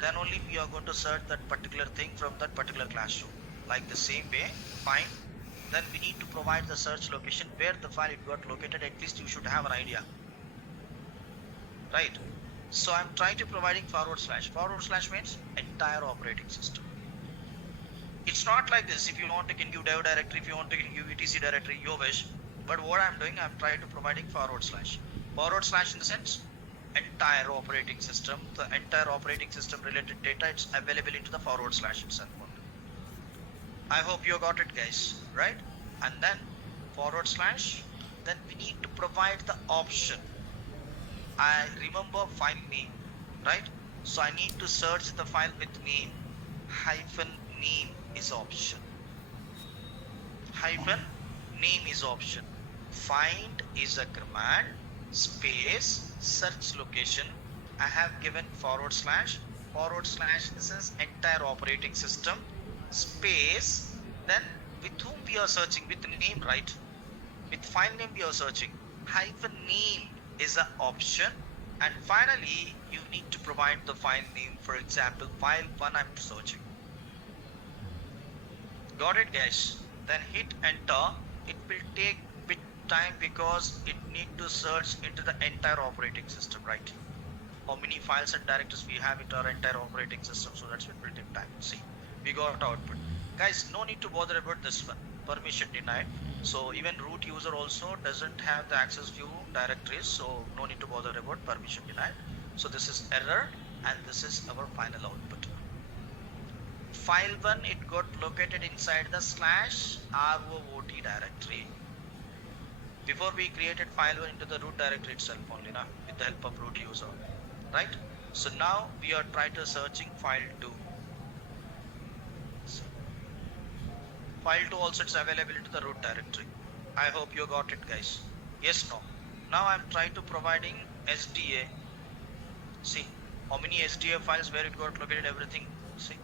Then only we are going to search that particular thing from that particular classroom. Like the same way, find. Then we need to provide the search location where the file it got located. At least you should have an idea, right? So I'm trying to providing forward slash. Forward slash means entire operating system. It's not like this. If you want to can give dev directory, if you want to can give etc directory, your wish. But what I'm doing, I'm trying to providing forward slash. Forward slash in the sense entire operating system, the entire operating system related data, it's available into the forward slash itself. I hope you got it, guys, right? And then forward slash, then we need to provide the option. I remember file name, right? So I need to search the file with name. Hyphen name is option. Hyphen name is option. Find is a command, space, search location. I have given forward slash. Forward slash, this is entire operating system. Space, then with whom we are searching, with name, right? With file name we are searching. Hyphen name is an option. And finally, you need to provide the file name. For example, file 1 I'm searching. Got it, guys? Then hit enter. It will take bit time because it need to search into the entire operating system, right? How many files and directories we have in our entire operating system, so that's what will take time. See, we got output. Guys, no need to bother about this one. Permission denied. So even root user also doesn't have the access view directories, so no need to bother about permission denied. So this is error and this is our final output. File 1, it got located inside the slash root directory. Before we created file 1 into the root directory itself only, na, with the help of root user, right? So now we are trying to searching file 2. File 2 also it's available into the root directory. I hope you got it, guys. Yes, no. Now I'm trying to providing SDA. See, how many SDA files where it got located, everything. See.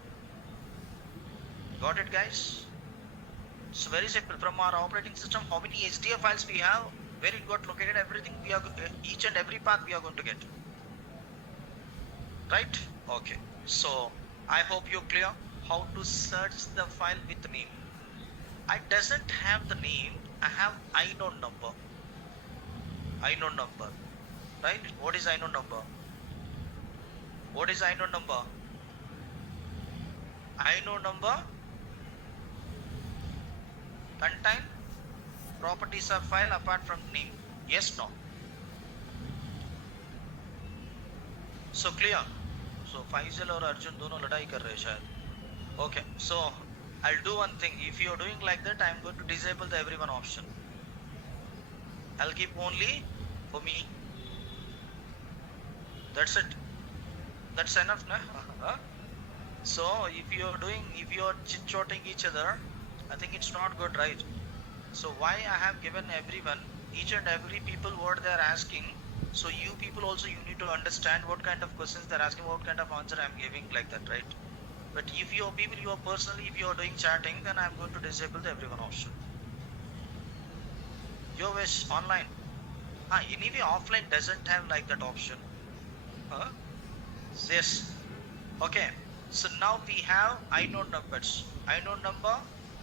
Got it, guys? So very simple. From our operating system, how many HDF files we have, where it got located, everything we are, each and every path we are going to get. Right? Okay. So I hope you're clear how to search the file with name. I doesn't have the name. I have inode number. Inode number. Right? What is inode number? What is inode number? Inode number contain properties of file apart from name. Yes, no? So clear. So Faisal or Arjun dono ladai kar rahe shayad. Okay. So I'll do one thing. If you're doing like that, I'm going to disable the everyone option. I'll keep only for me. That's it. That's enough, na? So if you're chit-chatting each other, I think it's not good, right? So why I have given everyone, each and every people what they are asking. So you people also, you need to understand what kind of questions they're asking, what kind of answer I'm giving, like that, right? But if you people, you are personally, if you are doing chatting, then I'm going to disable the everyone option. Your wish online. Anyway, offline doesn't have like that option. Yes. Okay. So now we have inode numbers. Inode number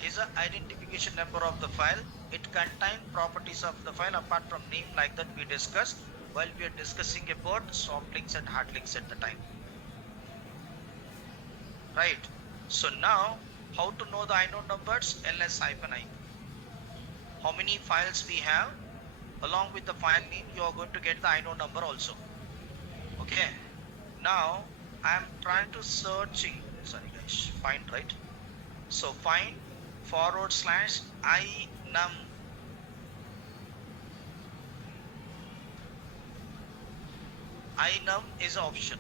is an identification number of the file. It contains properties of the file apart from name, like that we discussed while we are discussing about soft links and hard links at the time. Right. So now how to know the inode numbers? ls-i. How many files we have? Along with the file name, you are going to get the inode number also. Okay. Now I am trying to searching. Sorry guys. Find, right? So find /inum. Inum is an option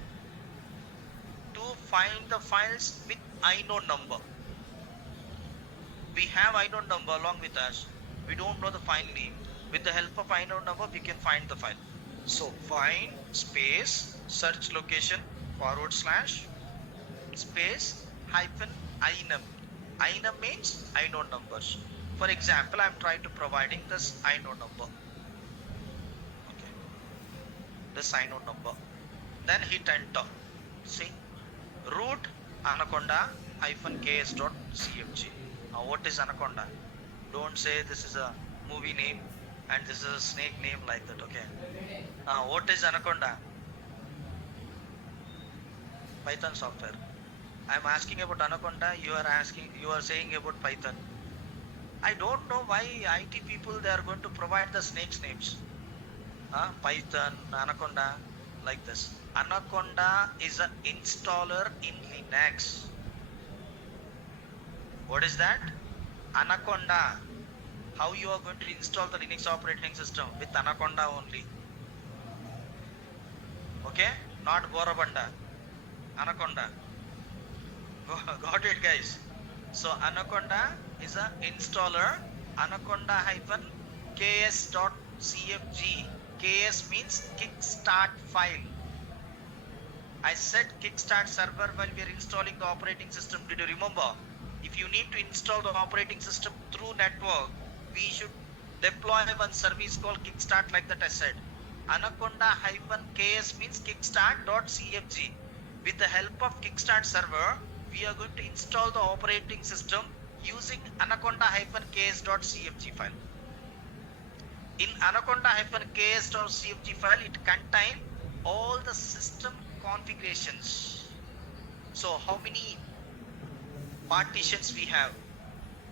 to find the files with inode number. We have inode number along with us. We don't know the file name. With the help of inode number, we can find the file. So find space search location / space hyphen inum. Inum means inode numbers. For example, I'm trying to providing this inode number. Okay. This inode number. Then hit enter. See, root anaconda -ks.cfg. Now what is anaconda? Don't say this is a movie name and this is a snake name, like that. Okay. What is anaconda? Python software. I'm asking about anaconda. You are saying about Python. I don't know why IT people, they are going to provide the snakes names. Python, anaconda, like this. Anaconda is an installer in Linux. What is that? Anaconda. How you are going to install the Linux operating system? With anaconda only. Okay? Not Gorabanda. Anaconda. Got it, guys? So anaconda is an installer. Anaconda -ks.cfg. KS means kickstart file. I said kickstart server while we are installing the operating system. Did you remember? If you need to install the operating system through network, we should deploy one service called kickstart, like that I said. Anaconda -ks means kickstart.cfg. With the help of kickstart server, we are going to install the operating system using anaconda -ks.cfg file. In anaconda -ks.cfg file, it contains all the system configurations. So how many partitions we have,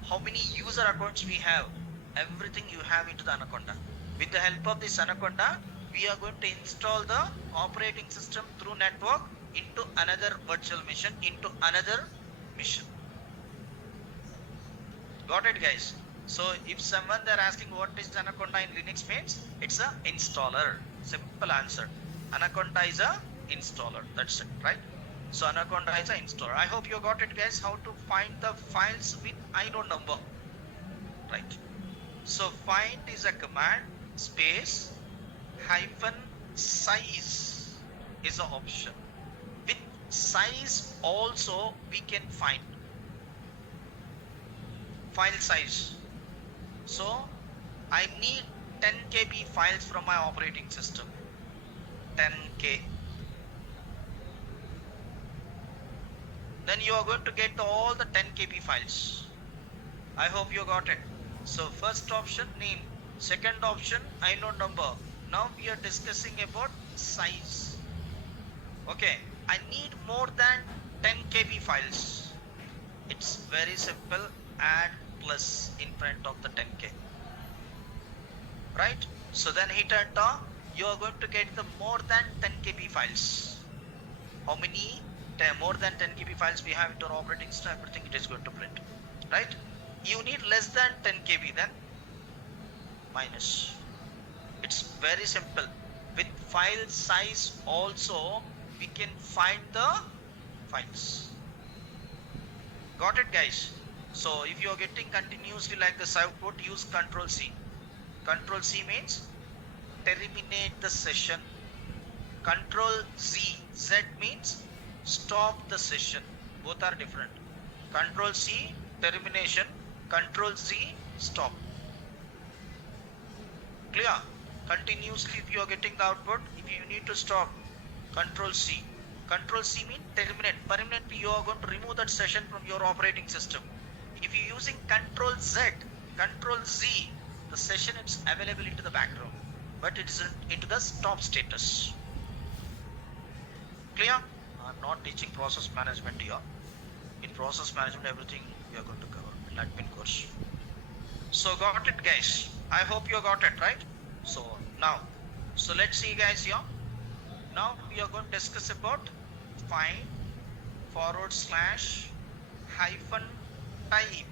how many user accounts we have, everything you have into the anaconda. With the help of this anaconda, we are going to install the operating system through network into another virtual machine, into another mission. Got it, guys? So if someone they're asking what is anaconda in Linux means, it's a installer. Simple answer. Anaconda is a installer. That's it, right? So anaconda is an installer. I hope you got it, guys, how to find the files with inode number. Right. So find is a command, space -size is an option. With size also we can find. file size. So I need 10 KB files from my operating system. 10K. Then you are going to get all the 10 KB files. I hope you got it. So first option name, second option inode number. Now we are discussing about size. Okay, I need more than 10 KB files. It's very simple. Add plus in front of the 10K. Right? So then hit enter. You are going to get the more than 10 KB files. How many? More than 10 KB files we have into our operating system, everything it is going to print. Right? You need less than 10 KB, then minus. It's very simple. With file size also we can find the files. Got it, guys? So if you are getting continuously like this output, use Control C. Control C means terminate the session. Control Z, Z means stop the session. Both are different. Control C, termination. Control Z, stop. Clear? Continuously if you are getting the output, if you need to stop, Control C. Control C means terminate. Permanently you are going to remove that session from your operating system. If you are using Control Z, Control Z, the session is available into the background, but it is into the stop status. Clear? I'm not teaching process management here. In process management, everything we are going to cover in admin course. So got it, guys? I hope you got it, right? So now, so let's see, guys, here. Now we are going to discuss about find / hyphen type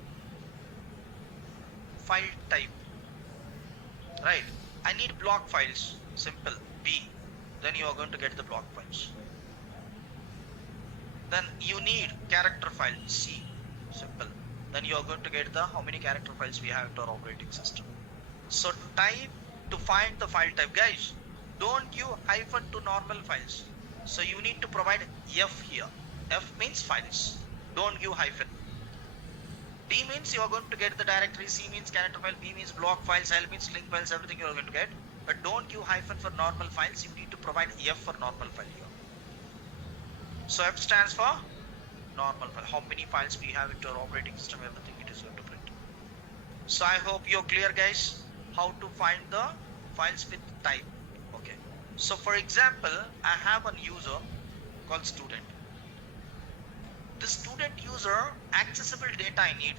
file type. Right? I need block files. Simple. B. Then you are going to get the block files. Then you need character file. C. Simple. Then you are going to get the how many character files we have in our operating system. So type to find the file type, guys. Don't give hyphen to normal files. So you need to provide F here. F means files. Don't give hyphen. D means you are going to get the directory. C means character file. B means block files. L means link files. Everything you are going to get. But don't give hyphen for normal files. You need to provide F for normal file here. So F stands for normal file. How many files we have into our operating system, everything it is going to print. So I hope you're clear, guys, how to find the files with type. Okay. So for example, I have a user called student. The student user accessible data I need.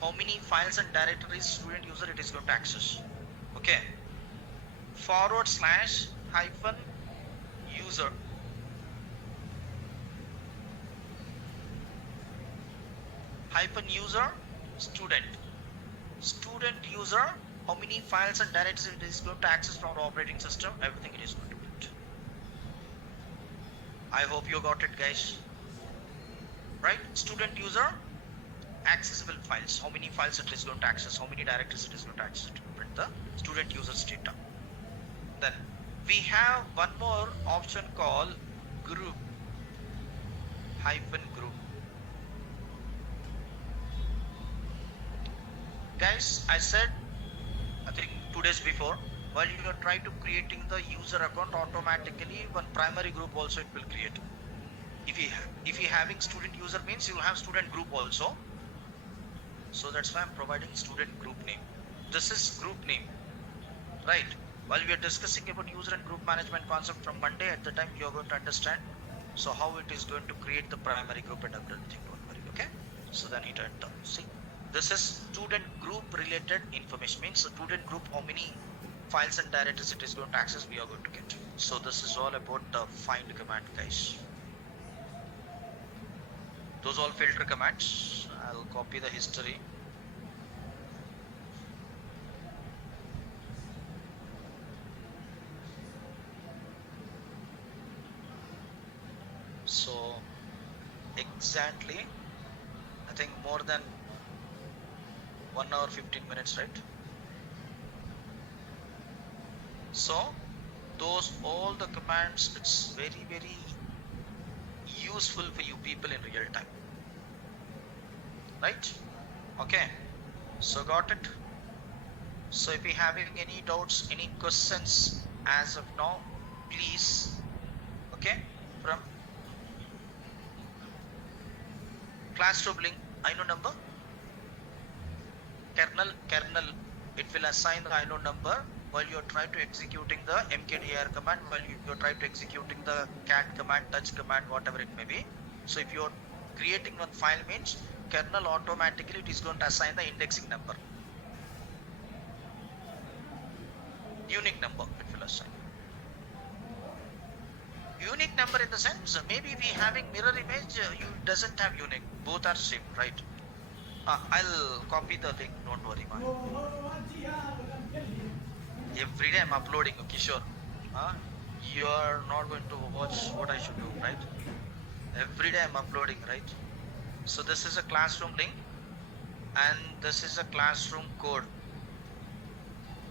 How many files and directories student user it is going to access. Okay. / hyphen user. Hyphen user student. Student user, how many files and directories it is going to access from our operating system, everything it is going to print. I hope you got it, guys. Right? Student user, accessible files. How many files it is going to access, how many directories it is going to access to print the student user's data. Then we have one more option called group. Hyphen group. Guys, I said, I think 2 days before, while you are trying to creating the user account, automatically one primary group also it will create. If you having student user means you will have student group also. So that's why I'm providing student group name. This is group name, right? While we are discussing about user and group management concept from Monday, at the time you are going to understand. So how it is going to create the primary group and everything, don't worry, okay? So then hit enter. See, this is student group related information, means student group how many files and directories it is going to access we are going to get. So this is all about the find command, guys. Those all filter commands. I'll copy the history. So exactly, I think more than 1 hour 15 minutes, right? So those all the commands, it's very useful for you people in real time, right? Okay, So got it? So if you're having any doubts, any questions as of now, please, okay, from classroom link, inode number, kernel, it will assign the inode number while you're trying to executing the mkdir command, while you're trying to executing the cat command, touch command, whatever it may be. So if you're creating one file means, kernel automatically it is going to assign the indexing number, unique number it will assign. Unique number in the sense, maybe we having mirror image, you doesn't have unique, both are same, right? I'll copy the link, don't worry, man. Every day I'm uploading, okay, sure. You are not going to watch what I should do, right? Every day I'm uploading, right? So this is a classroom link and this is a classroom code.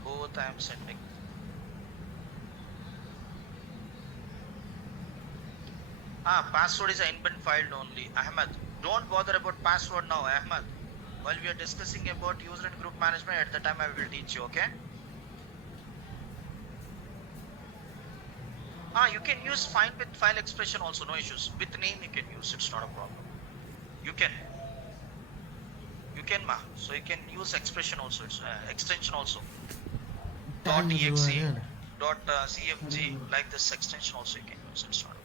Both I am sending. Password is an inbuilt file only. Ahmed, don't bother about password now, Ahmed. While we are discussing about user and group management, at the time I will teach you, okay? You can use find with file expression also, no issues. With name you can use, it's not a problem. You can ma. So you can use expression also, it's extension also. .exe, .cfg, like this extension also you can use, it's not a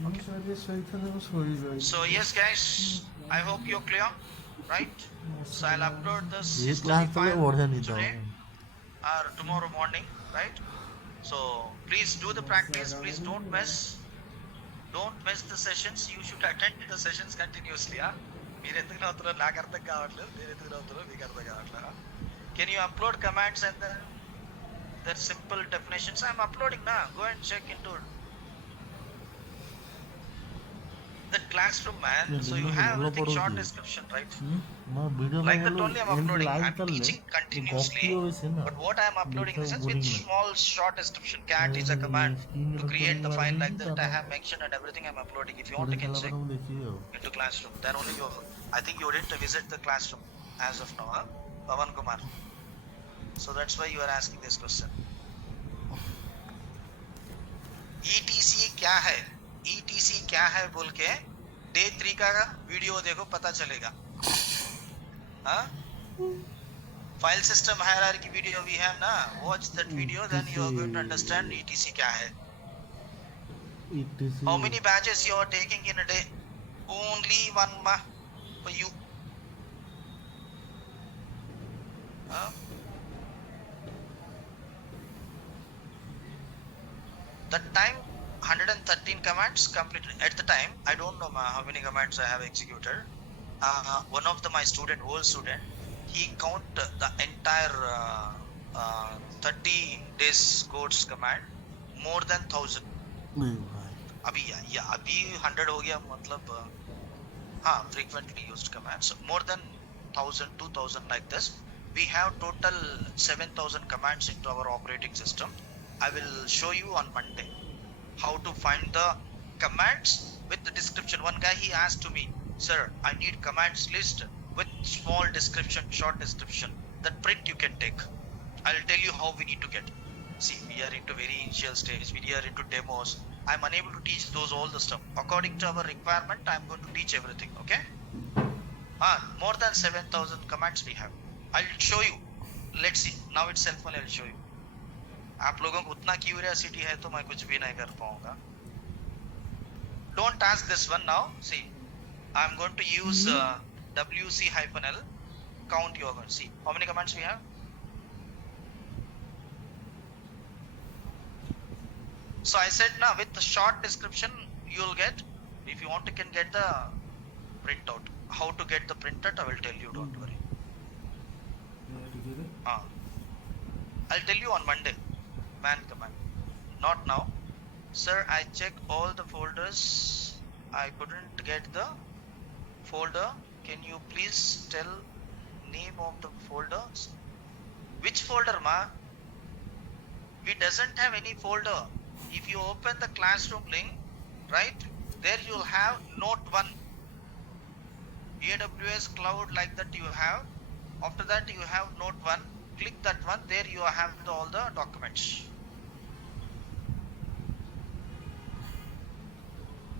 problem. Okay. So yes guys, I hope you're clear, right? So I'll upload this file today or tomorrow morning, right? So please do the practice, please don't miss the sessions. You should attend the sessions continuously. Can you upload commands and then their simple definitions? I'm uploading now. Go and check into the classroom, man. So you have everything short description, right? Like that only I'm uploading. I'm teaching continuously, but what I'm uploading in the sense with small short description. Cat is a command to create the file like that. I have mentioned and everything I'm uploading. If you want, you can check into classroom. Then only you. I think you didn't visit the classroom as of now, Pavan Kumar. So that's why you are asking this question. ETC क्या है? ETC क्या है बोल के day 3 का video देखो पता चलेगा. File system hierarchy video we have na. Watch that video, then you are going to understand ETC क्या है. ETC. How many batches you are taking in a day? Only one for you. That time 113 commands completed. At the time I don't know how many commands I have executed. One of my student, old student, he count the entire 30 days codes command more than 1000. अभी 100 हो गया मतलब frequently used commands more than 1000, 2000 like this. We have total 7000 commands into our operating system. I will show you on Monday how to find the commands with the description. One guy he asked to me, sir, I need commands list with small description, short description. That print you can take. I'll tell you how we need to get. See, we are into very initial stage. We are into demos. I'm unable to teach those all the stuff. According to our requirement, I'm going to teach everything. Okay? More than 7000 commands we have. I'll show you. Let's see. Now itself I'll show you. आप लोगों को उतना curiosity है तो मैं कुछ भी नहीं कर पाऊंगा. Don't ask this one now. See, I'm going to use wc-l count. You are going to see how many commands we have. So I said now with the short description you'll get. If you want, you can get the printout. How to get the printout I will tell you. Don't worry. I'll tell you on Monday. Man command. Not now. Sir, I checked all the folders. I couldn't get the folder. Can you please tell name of the folders? Which folder, ma? We doesn't have any folder. If you open the classroom link, right, there you'll have note 1. AWS cloud like that you have. After that, you have note 1. Click that one. There you have all the documents.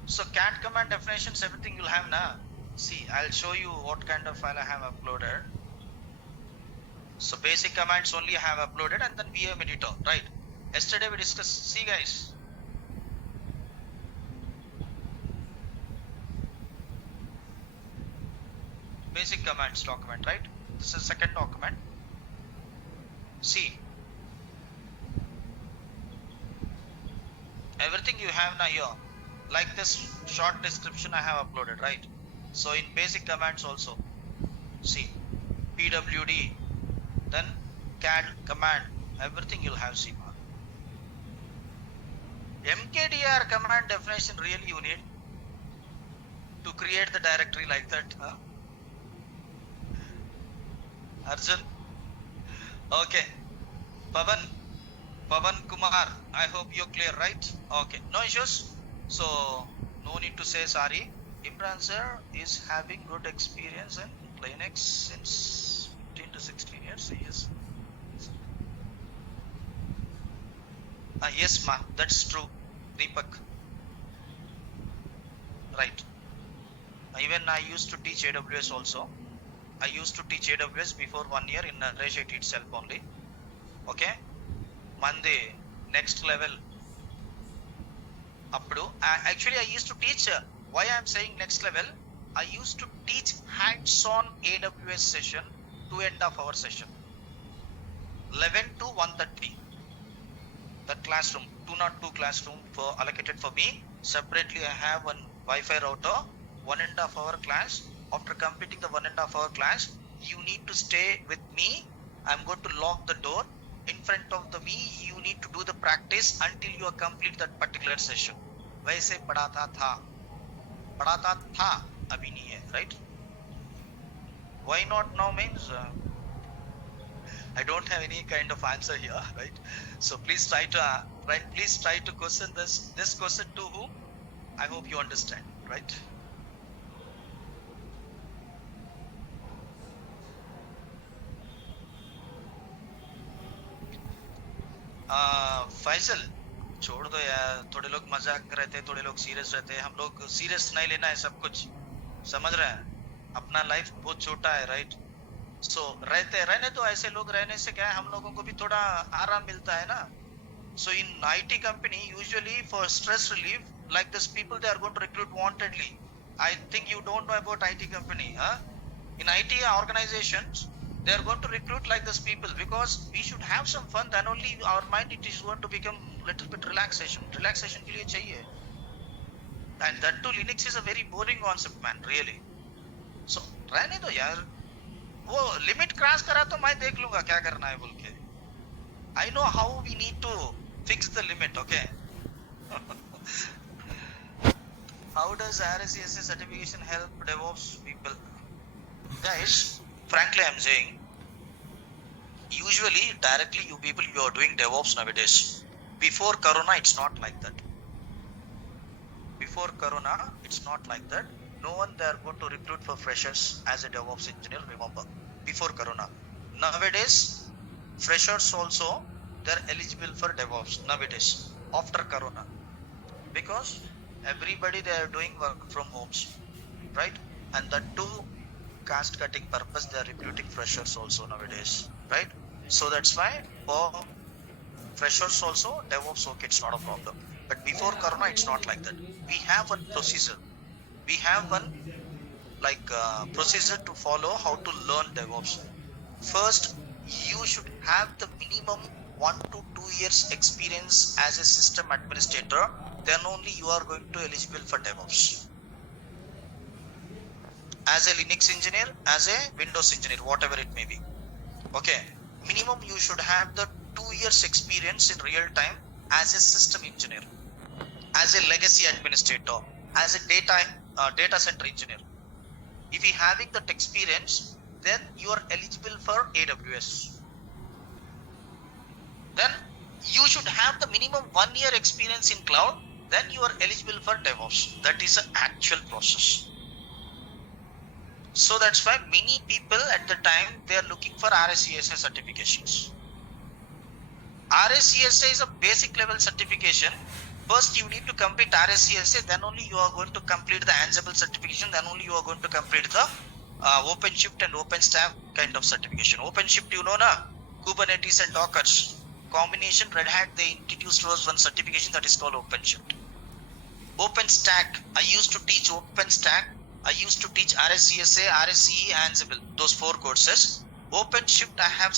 So cat command definitions, everything you'll have now. See, I'll show you what kind of file I have uploaded. So basic commands only I have uploaded, and then VM editor, right? Yesterday we discussed, see guys. Basic commands document, right? This is second document. See. Everything you have now here. Like this short description I have uploaded, right? So in basic commands also. See. PWD. Then CAD command. Everything you'll have see. MKDR command definition really you need to create the directory like that. Huh? Arjun. Okay. Pavan Kumar. I hope you're clear, right? Okay. No issues. So no need to say sorry. Imran sir is having good experience in Linux since 15 to 16 years. Yes. Yes, ma. That's true. Deepak. Right. Even I used to teach AWS also. I used to teach AWS before 1 year in Naresh itself only. Okay. Monday, next level. Appudu. Actually, I used to teach. Why I am saying next level? I used to teach hands-on AWS session, 2.5 hour session. 11 to 1:30. That classroom, 202 classroom for allocated for me. Separately, I have one Wi-Fi router, 1.5 hour class. After completing the 1.5 hour class, you need to stay with me. I'm going to lock the door. In front of the me, you need to do the practice until you complete that particular session. वैसे पढ़ाता था, अभी नहीं है, right? Why not now means I don't have any kind of answer here, right? So please try to question this question to whom? I hope you understand, right? Faisal छोड़ दो यार, थोड़े लोग मजाक रहते, थोड़े लोग सीरियस रहते हैं. हम लोग सीरियस नहीं लेना है सब कुछ, समझ रहे हैं? अपना लाइफ बहुत छोटा है, राइट? सो रहने तो ऐसे लोग रहने से क्या है, हम लोगों को भी थोड़ा आराम मिलता है ना. So in IT company, usually for stress relief, like this people they are going to recruit wantedly. I think you don't know about IT company, huh? In IT organizations, they are going to recruit like this people because we should have some fun. Then only our mind it is going to become little bit relaxation. Relaxation के लिए चाहिए. And that too, Linux is a very boring concept, man. Really. So रहने दो यार. वो limit cross करा तो मैं देख लूंगा क्या करना है बोल के. I know how we need to fix the limit, okay? How does RSCSA certification help DevOps people? Guys, frankly I'm saying, usually directly you people you are doing DevOps nowadays. Before Corona it's not like that. Before Corona it's not like that. No one they are going to recruit for freshers as a DevOps engineer, remember. Before Corona. Nowadays freshers also they're eligible for DevOps nowadays after Corona, because everybody they are doing work from homes, right? And that too caste cutting purpose they are recruiting freshers also nowadays, right? So that's why for freshers also DevOps okay, it's not a problem. But before Corona it's not like that. We have one procedure, we have one procedure to follow how to learn DevOps. First you should have the minimum 1 to 2 years experience as a system administrator, then only you are going to eligible for DevOps. As a Linux engineer, as a Windows engineer, whatever it may be. Okay, minimum you should have the 2 years experience in real time as a system engineer, as a legacy administrator, as a data center engineer. If you having that experience, then you are eligible for AWS. Then you should have the minimum 1 year experience in cloud, then you are eligible for DevOps. That is an actual process. So that's why many people at the time, they are looking for RSCSA certifications. RSCSA is a basic level certification. First, you need to complete RSCSA, then only you are going to complete the Ansible certification, then only you are going to complete the OpenShift and OpenStack kind of certification. OpenShift, you know, na? Kubernetes and Dockers combination. Red Hat, they introduced was one certification that is called OpenShift. OpenStack, I used to teach OpenStack. I used to teach RSCSA, RSCE, Ansible, those 4 courses. OpenShift, I have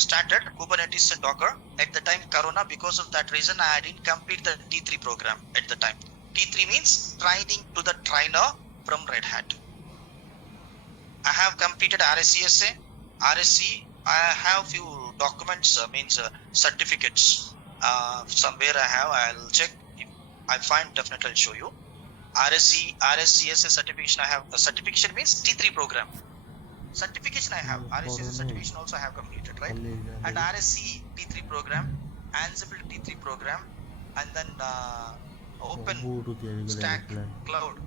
started Kubernetes and Docker at the time Corona. Because of that reason, I didn't complete the T3 program at the time. T3 means training to the trainer from Red Hat. I have completed RSCSA, RSC. I have few documents, certificates. Somewhere I'll check. If I find, definitely I'll show you. RSCSA certification, I have. A certification means T3 program. Certification I have. RSCSA certification also I have completed, right? And RSC T3 program, Ansible T3 program, and then OpenStack Cloud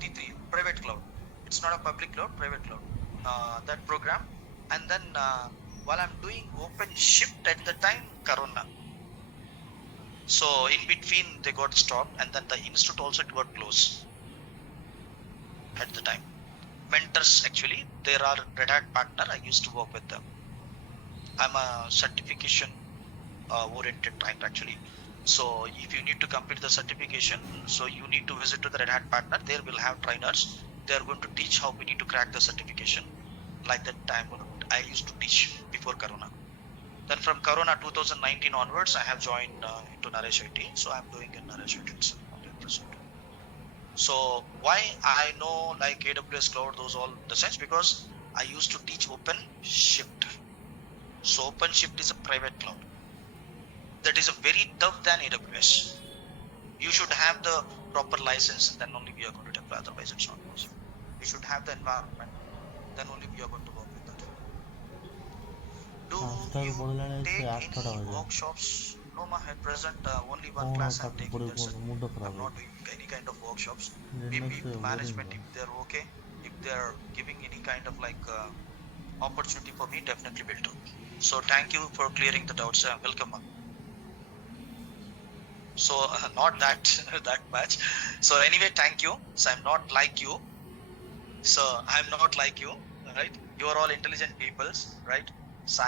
T3, private cloud. It's not a public cloud, private cloud. That program. And then while I'm doing OpenShift at the time, Corona. So in between they got stopped, and then the institute also got closed at the time. Mentors, actually, there are Red Hat partner. I used to work with them. I'm a certification oriented trained, actually. So if you need to complete the certification, so you need to visit to the Red Hat partner. There will have trainers. They are going to teach how we need to crack the certification. Like that time I used to teach before Corona. Then from Corona 2019 onwards, I have joined into Naresh IT. So I'm doing in Naresh IT itself, 100%. So why I know like AWS cloud, those all the sense, because I used to teach OpenShift. So OpenShift is a private cloud. That is a very tough than AWS. You should have the proper license, and then only we are going to deploy. Otherwise, it's not possible. You should have the environment. Then only we are going to work with that. Do you take any workshops? No, at present only one class I'm taking. That's it. I'm not doing any kind of workshops. Maybe management, if they're okay, if they're giving any kind of like opportunity for me, definitely will do. So thank you for clearing the doubts. Welcome. So not that that much. So anyway, thank you. So I'm not like you. So I'm not like you, right? You are all intelligent peoples, right? So